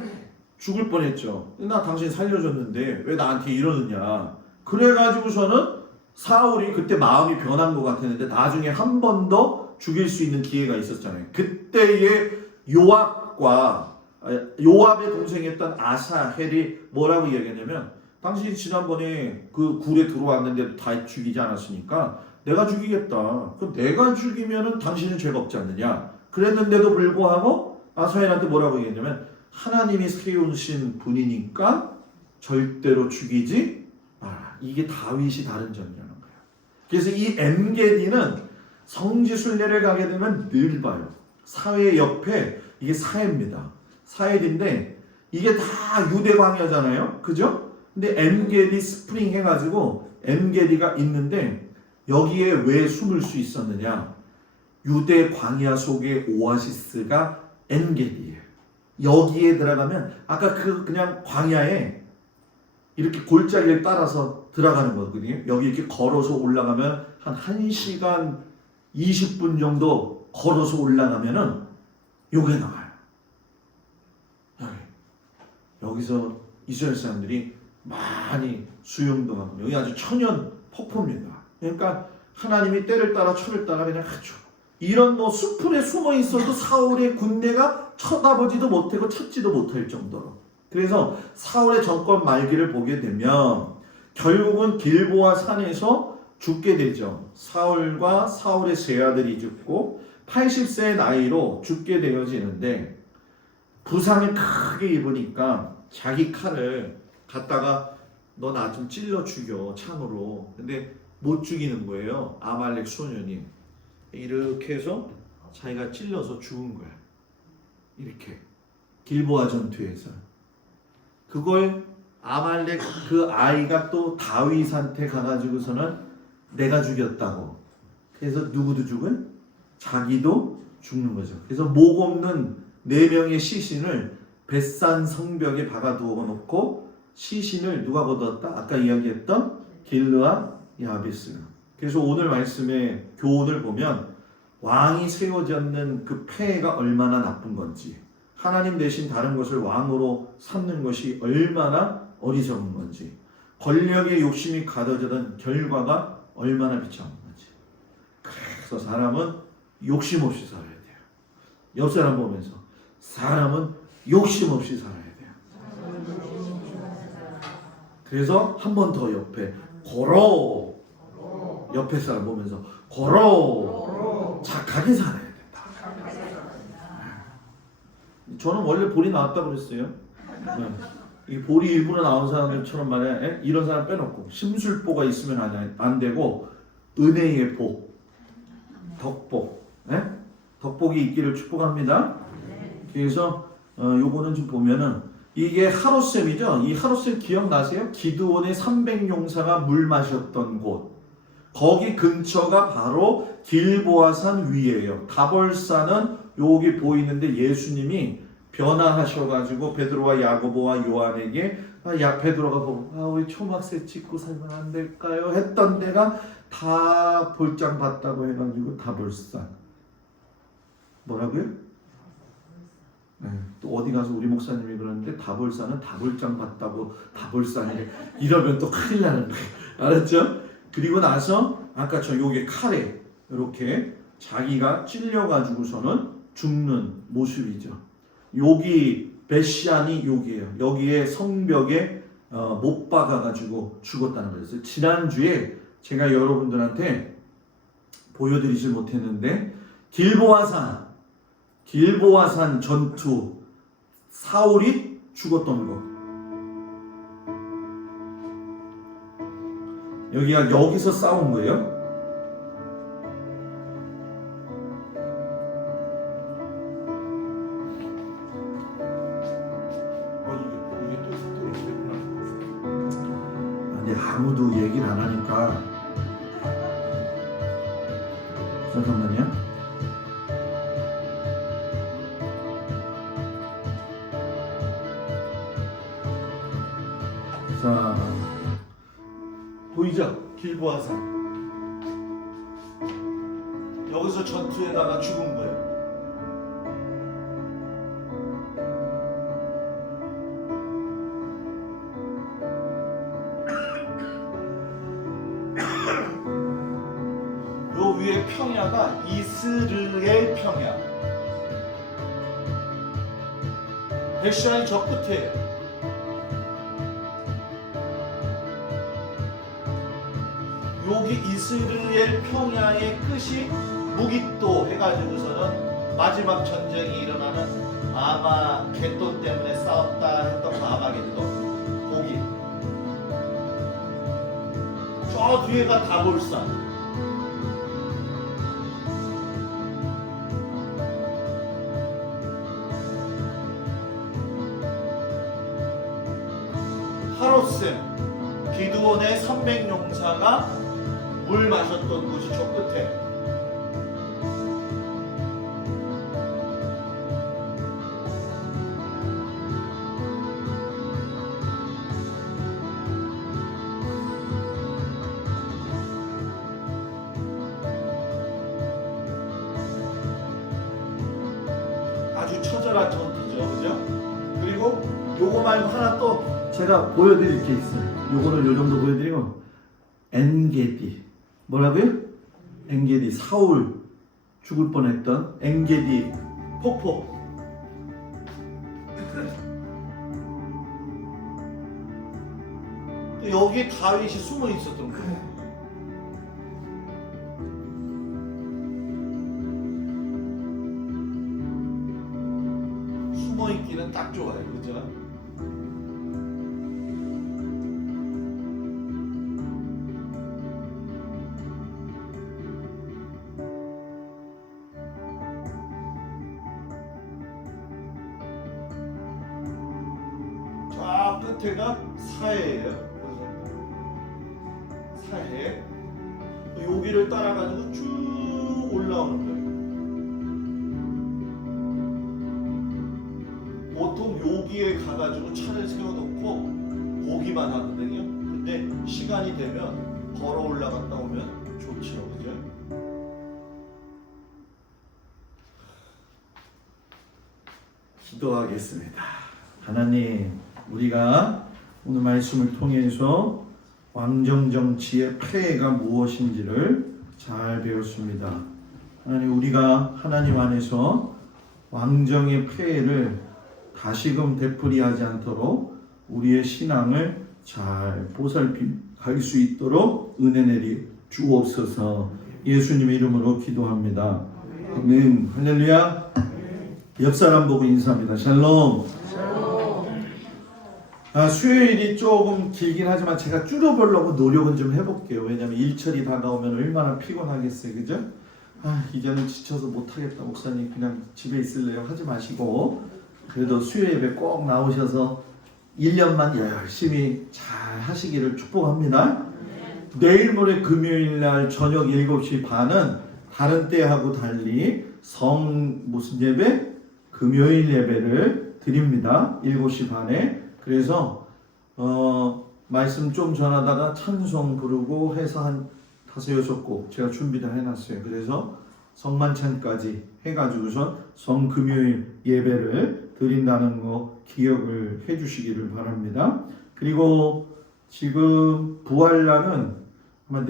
죽을 뻔했죠. 나 당신 살려줬는데 왜 나한테 이러느냐. 그래가지고서는 사울이 그때 마음이 변한 것 같았는데 나중에 한 번 더 죽일 수 있는 기회가 있었잖아요. 그때의 요압과 요압의 동생이었던 아사헬이 뭐라고 이야기했냐면, 당신이 지난번에 그 굴에 들어왔는데도 다 죽이지 않았으니까 내가 죽이겠다. 그럼 내가 죽이면은 당신은 죄가 없지 않느냐. 그랬는데도 불구하고 아사헬한테 뭐라고 얘기했냐면, 하나님이 세우신 분이니까 절대로 죽이지 마라. 이게 다윗이 다른 점이라는 거예요. 그래서 이 엔게디는 성지순례를 가게 되면 늘 봐요. 사회 옆에 이게 사해입니다. 사해인데 이게 다 유대 광야잖아요. 그죠? 근데 엔게디 스프링 해가지고 엔게디가 있는데 여기에 왜 숨을 수 있었느냐? 유대 광야 속의 오아시스가 엔게디예요. 여기에 들어가면 아까 그냥 광야에 이렇게 골짜기를 따라서 들어가는 거거든요. 여기 이렇게 걸어서 올라가면 한 1시간 20분 정도 걸어서 올라가면은 요게 나와요. 여기서 이스라엘 사람들이 많이 수영도 하고, 여기 아주 천연 폭포입니다. 그러니까 하나님이 때를 따라 철을 따라 그냥 아주 이런 뭐 수풀에 숨어 있어도 사울의 군대가 쳐다보지도 못하고 찾지도 못할 정도로. 그래서 사울의 정권 말기를 보게 되면 결국은 길보아 산에서 죽게 되죠. 사울과 사울의 세 아들이 죽고 80세의 나이로 죽게 되어지는데, 부상을 크게 입으니까 자기 칼을 갖다가 너 나 좀 찔러 죽여 창으로. 근데 못 죽이는 거예요. 아말렉 소년이 이렇게 해서 자기가 찔러서 죽은 거야. 이렇게 길보아 전투에서 그걸 아말렉 그 아이가 또 다윗한테 가가지고서는 내가 죽였다고. 그래서 누구도 죽은? 자기도 죽는 거죠. 그래서 목 없는 4명의 시신을 벳산 성벽에 박아두어 놓고 시신을 누가 거두었다? 아까 이야기했던 길르아 야베스가. 그래서 오늘 말씀의 교훈을 보면 왕이 세워졌는 그 폐해가 얼마나 나쁜 건지, 하나님 대신 다른 것을 왕으로 삼는 것이 얼마나 어리석은 건지, 권력의 욕심이 가둬지던 결과가 얼마나 비참한 건지. 그래서 사람은 욕심 없이 살아야 돼요. 옆 사람 보면서 사람은 욕심 없이 살아야 돼요. 그래서 한 번 더 옆에 걸어. 옆에 사람 보면서 걸어. 착하게 살아야 된다. 저는 원래 볼이 나왔다고 그랬어요. 이 볼이 일부러 나온 사람들처럼 말해, 이런 사람 빼놓고 심술보가 있으면 안 되고 은혜의 복, 덕복, 덕복이 있기를 축복합니다. 그래서 요거는 좀 보면은 이게 하롯셈이죠. 이 하롯셈 기억나세요? 기드온의 300용사가 물 마셨던 곳. 거기 근처가 바로 길보아산 위에요. 다볼산은 여기 보이는데 예수님이 변화하셔가지고 베드로와 야고보와 요한에게 베드로가 보고 우리 초막새 짓고 살면 안 될까요? 했던 데가 다 볼장 봤다고 해가지고 다볼산. 뭐라고요? 또 어디 가서 우리 목사님이 그러는데 다볼산은 다볼장 봤다고 다볼산이래. 이러면 또 큰일 나는 거예요. 알았죠? 그리고 나서 아까 저 요게 칼에 이렇게 자기가 찔려가지고서는 죽는 모습이죠. 여기 베시안이 여기에요. 여기에 성벽에 못 박아가지고 죽었다는 거였어요. 지난주에 제가 여러분들한테 보여드리지 못했는데 길보아산 전투, 사울이 죽었던 거. 여기서 싸운 거예요. 아니 아무도 얘기를 안 하니까 잠깐만요. 자, 보이죠? 길보아산. 여기서 전투에다가 죽은 거예요. 요 위에 평야가 이스르엘 평야. 헬시안이 저 끝에 여기 이스라엘 평야의 끝이 무기또 해가지고서는 마지막 전쟁이 일어나는 아마 갯돈 때문에 싸웠다 했던 그 아마겟돈 거기 저 뒤에가 다볼산 하롯셈 기드온의 300용사가 물 마셨던 곳이 저 끝에 아주 처절한 전투죠, 그죠? 그리고 요거 말고 하나 또 제가 보여드릴 게 있어요. 요거를 요 정도 보여드리고 엔게디 뭐라고요? 엔게디 사울 죽을 뻔했던 엔게디 폭포. 또 여기 다윗이 숨어 있었던 거예요. 숨어 있기는 딱 좋아요, 그죠? 끝에가 사해예요. 사해. 여기를 따라가지고 쭉 올라오는 거예요. 보통 여기에 가가지고 차를 세워놓고 보기만 하거든요. 근데 시간이 되면 걸어 올라갔다 오면 좋죠, 그죠? 기도하겠습니다. 하나님, 우리가 오늘 말씀을 통해서 왕정정치의 폐해가 무엇인지를 잘 배웠습니다. 하나님, 우리가 하나님 안에서 왕정의 폐해를 다시금 되풀이하지 않도록 우리의 신앙을 잘 보살펴갈 수 있도록 은혜 내리 주옵소서. 예수님의 이름으로 기도합니다. 아멘. 할렐루야. 옆 사람 보고 인사합니다. 샬롬. 수요일이 조금 길긴 하지만 제가 줄여보려고 노력은 좀 해볼게요. 왜냐면 일철이 다가오면 얼마나 피곤하겠어요, 그죠? 이제는 지쳐서 못하겠다, 목사님 그냥 집에 있을래요? 하지 마시고 그래도 수요 예배 꼭 나오셔서 1년만 열심히 잘 하시기를 축복합니다. 내일 모레 금요일 날 저녁 7시 반은 다른 때하고 달리 무슨 예배? 금요일 예배를 드립니다. 7시 반에. 그래서 말씀 좀 전하다가 찬송 부르고 해서 한 5-6곡 제가 준비를 해놨어요. 그래서 성만찬까지 해가지고서 성금요일 예배를 드린다는 거 기억을 해주시기를 바랍니다. 그리고 지금 부활날은 아마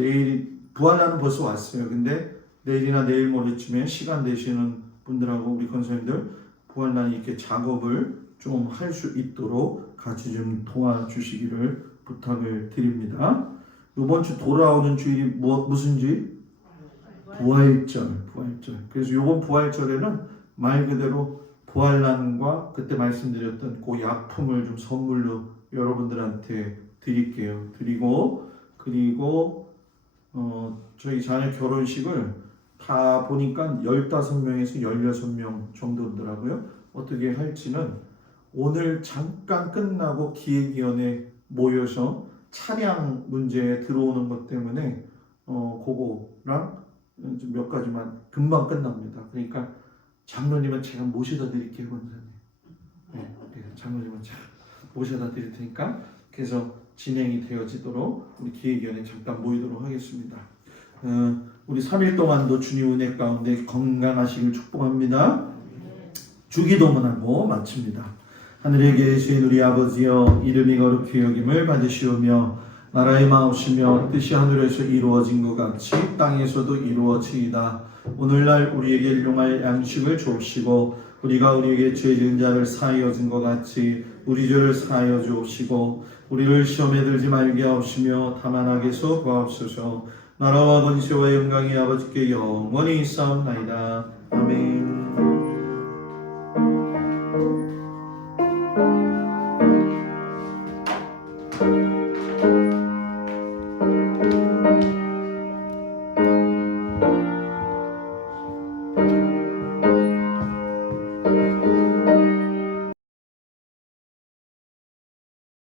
부활날은 벌써 왔어요. 근데 내일이나 내일 모레쯤에 시간 되시는 분들하고 우리 권사님들 부활날 이렇게 작업을 좀 할 수 있도록 같이 좀 도와주시기를 부탁을 드립니다. 이번 주 돌아오는 주일이 무슨 주일? 부활절. 그래서 이번 부활절에는 말 그대로 부활난과 그때 말씀드렸던 그 약품을 좀 선물로 여러분들한테 드릴게요. 그리고 저희 자녀 결혼식을 다 보니까 15명에서 16명 정도더라고요. 어떻게 할지는 오늘 잠깐 끝나고 기획위원회 모여서 차량 문제 들어오는 것 때문에 그거랑 몇 가지만 금방 끝납니다. 그러니까 장로님은 제가 모셔다 드릴게요, 권사님. 네, 장로님은 제가 모셔다 드릴 테니까 그래서 진행이 되어지도록 우리 기획위원회 잠깐 모이도록 하겠습니다. 우리 3일 동안도 주님 은혜 가운데 건강하시길 축복합니다. 주기도문하고 마칩니다. 하늘에 계신 우리 아버지여, 이름이 거룩히 여김을 받으시오며 나라의 마옵시며 뜻이 하늘에서 이루어진 것 같이 땅에서도 이루어지이다. 오늘날 우리에게 일용할 양식을 주옵시고 우리가 우리에게 죄 지은 자를 사하여 준 것 같이 우리 죄를 사하여 주옵시고 우리를 시험에 들지 말게 하옵시며 다만 악에서 구하옵소서. 나라와 권세와 영광이 아버지께 영원히 있사옵나이다. 아멘.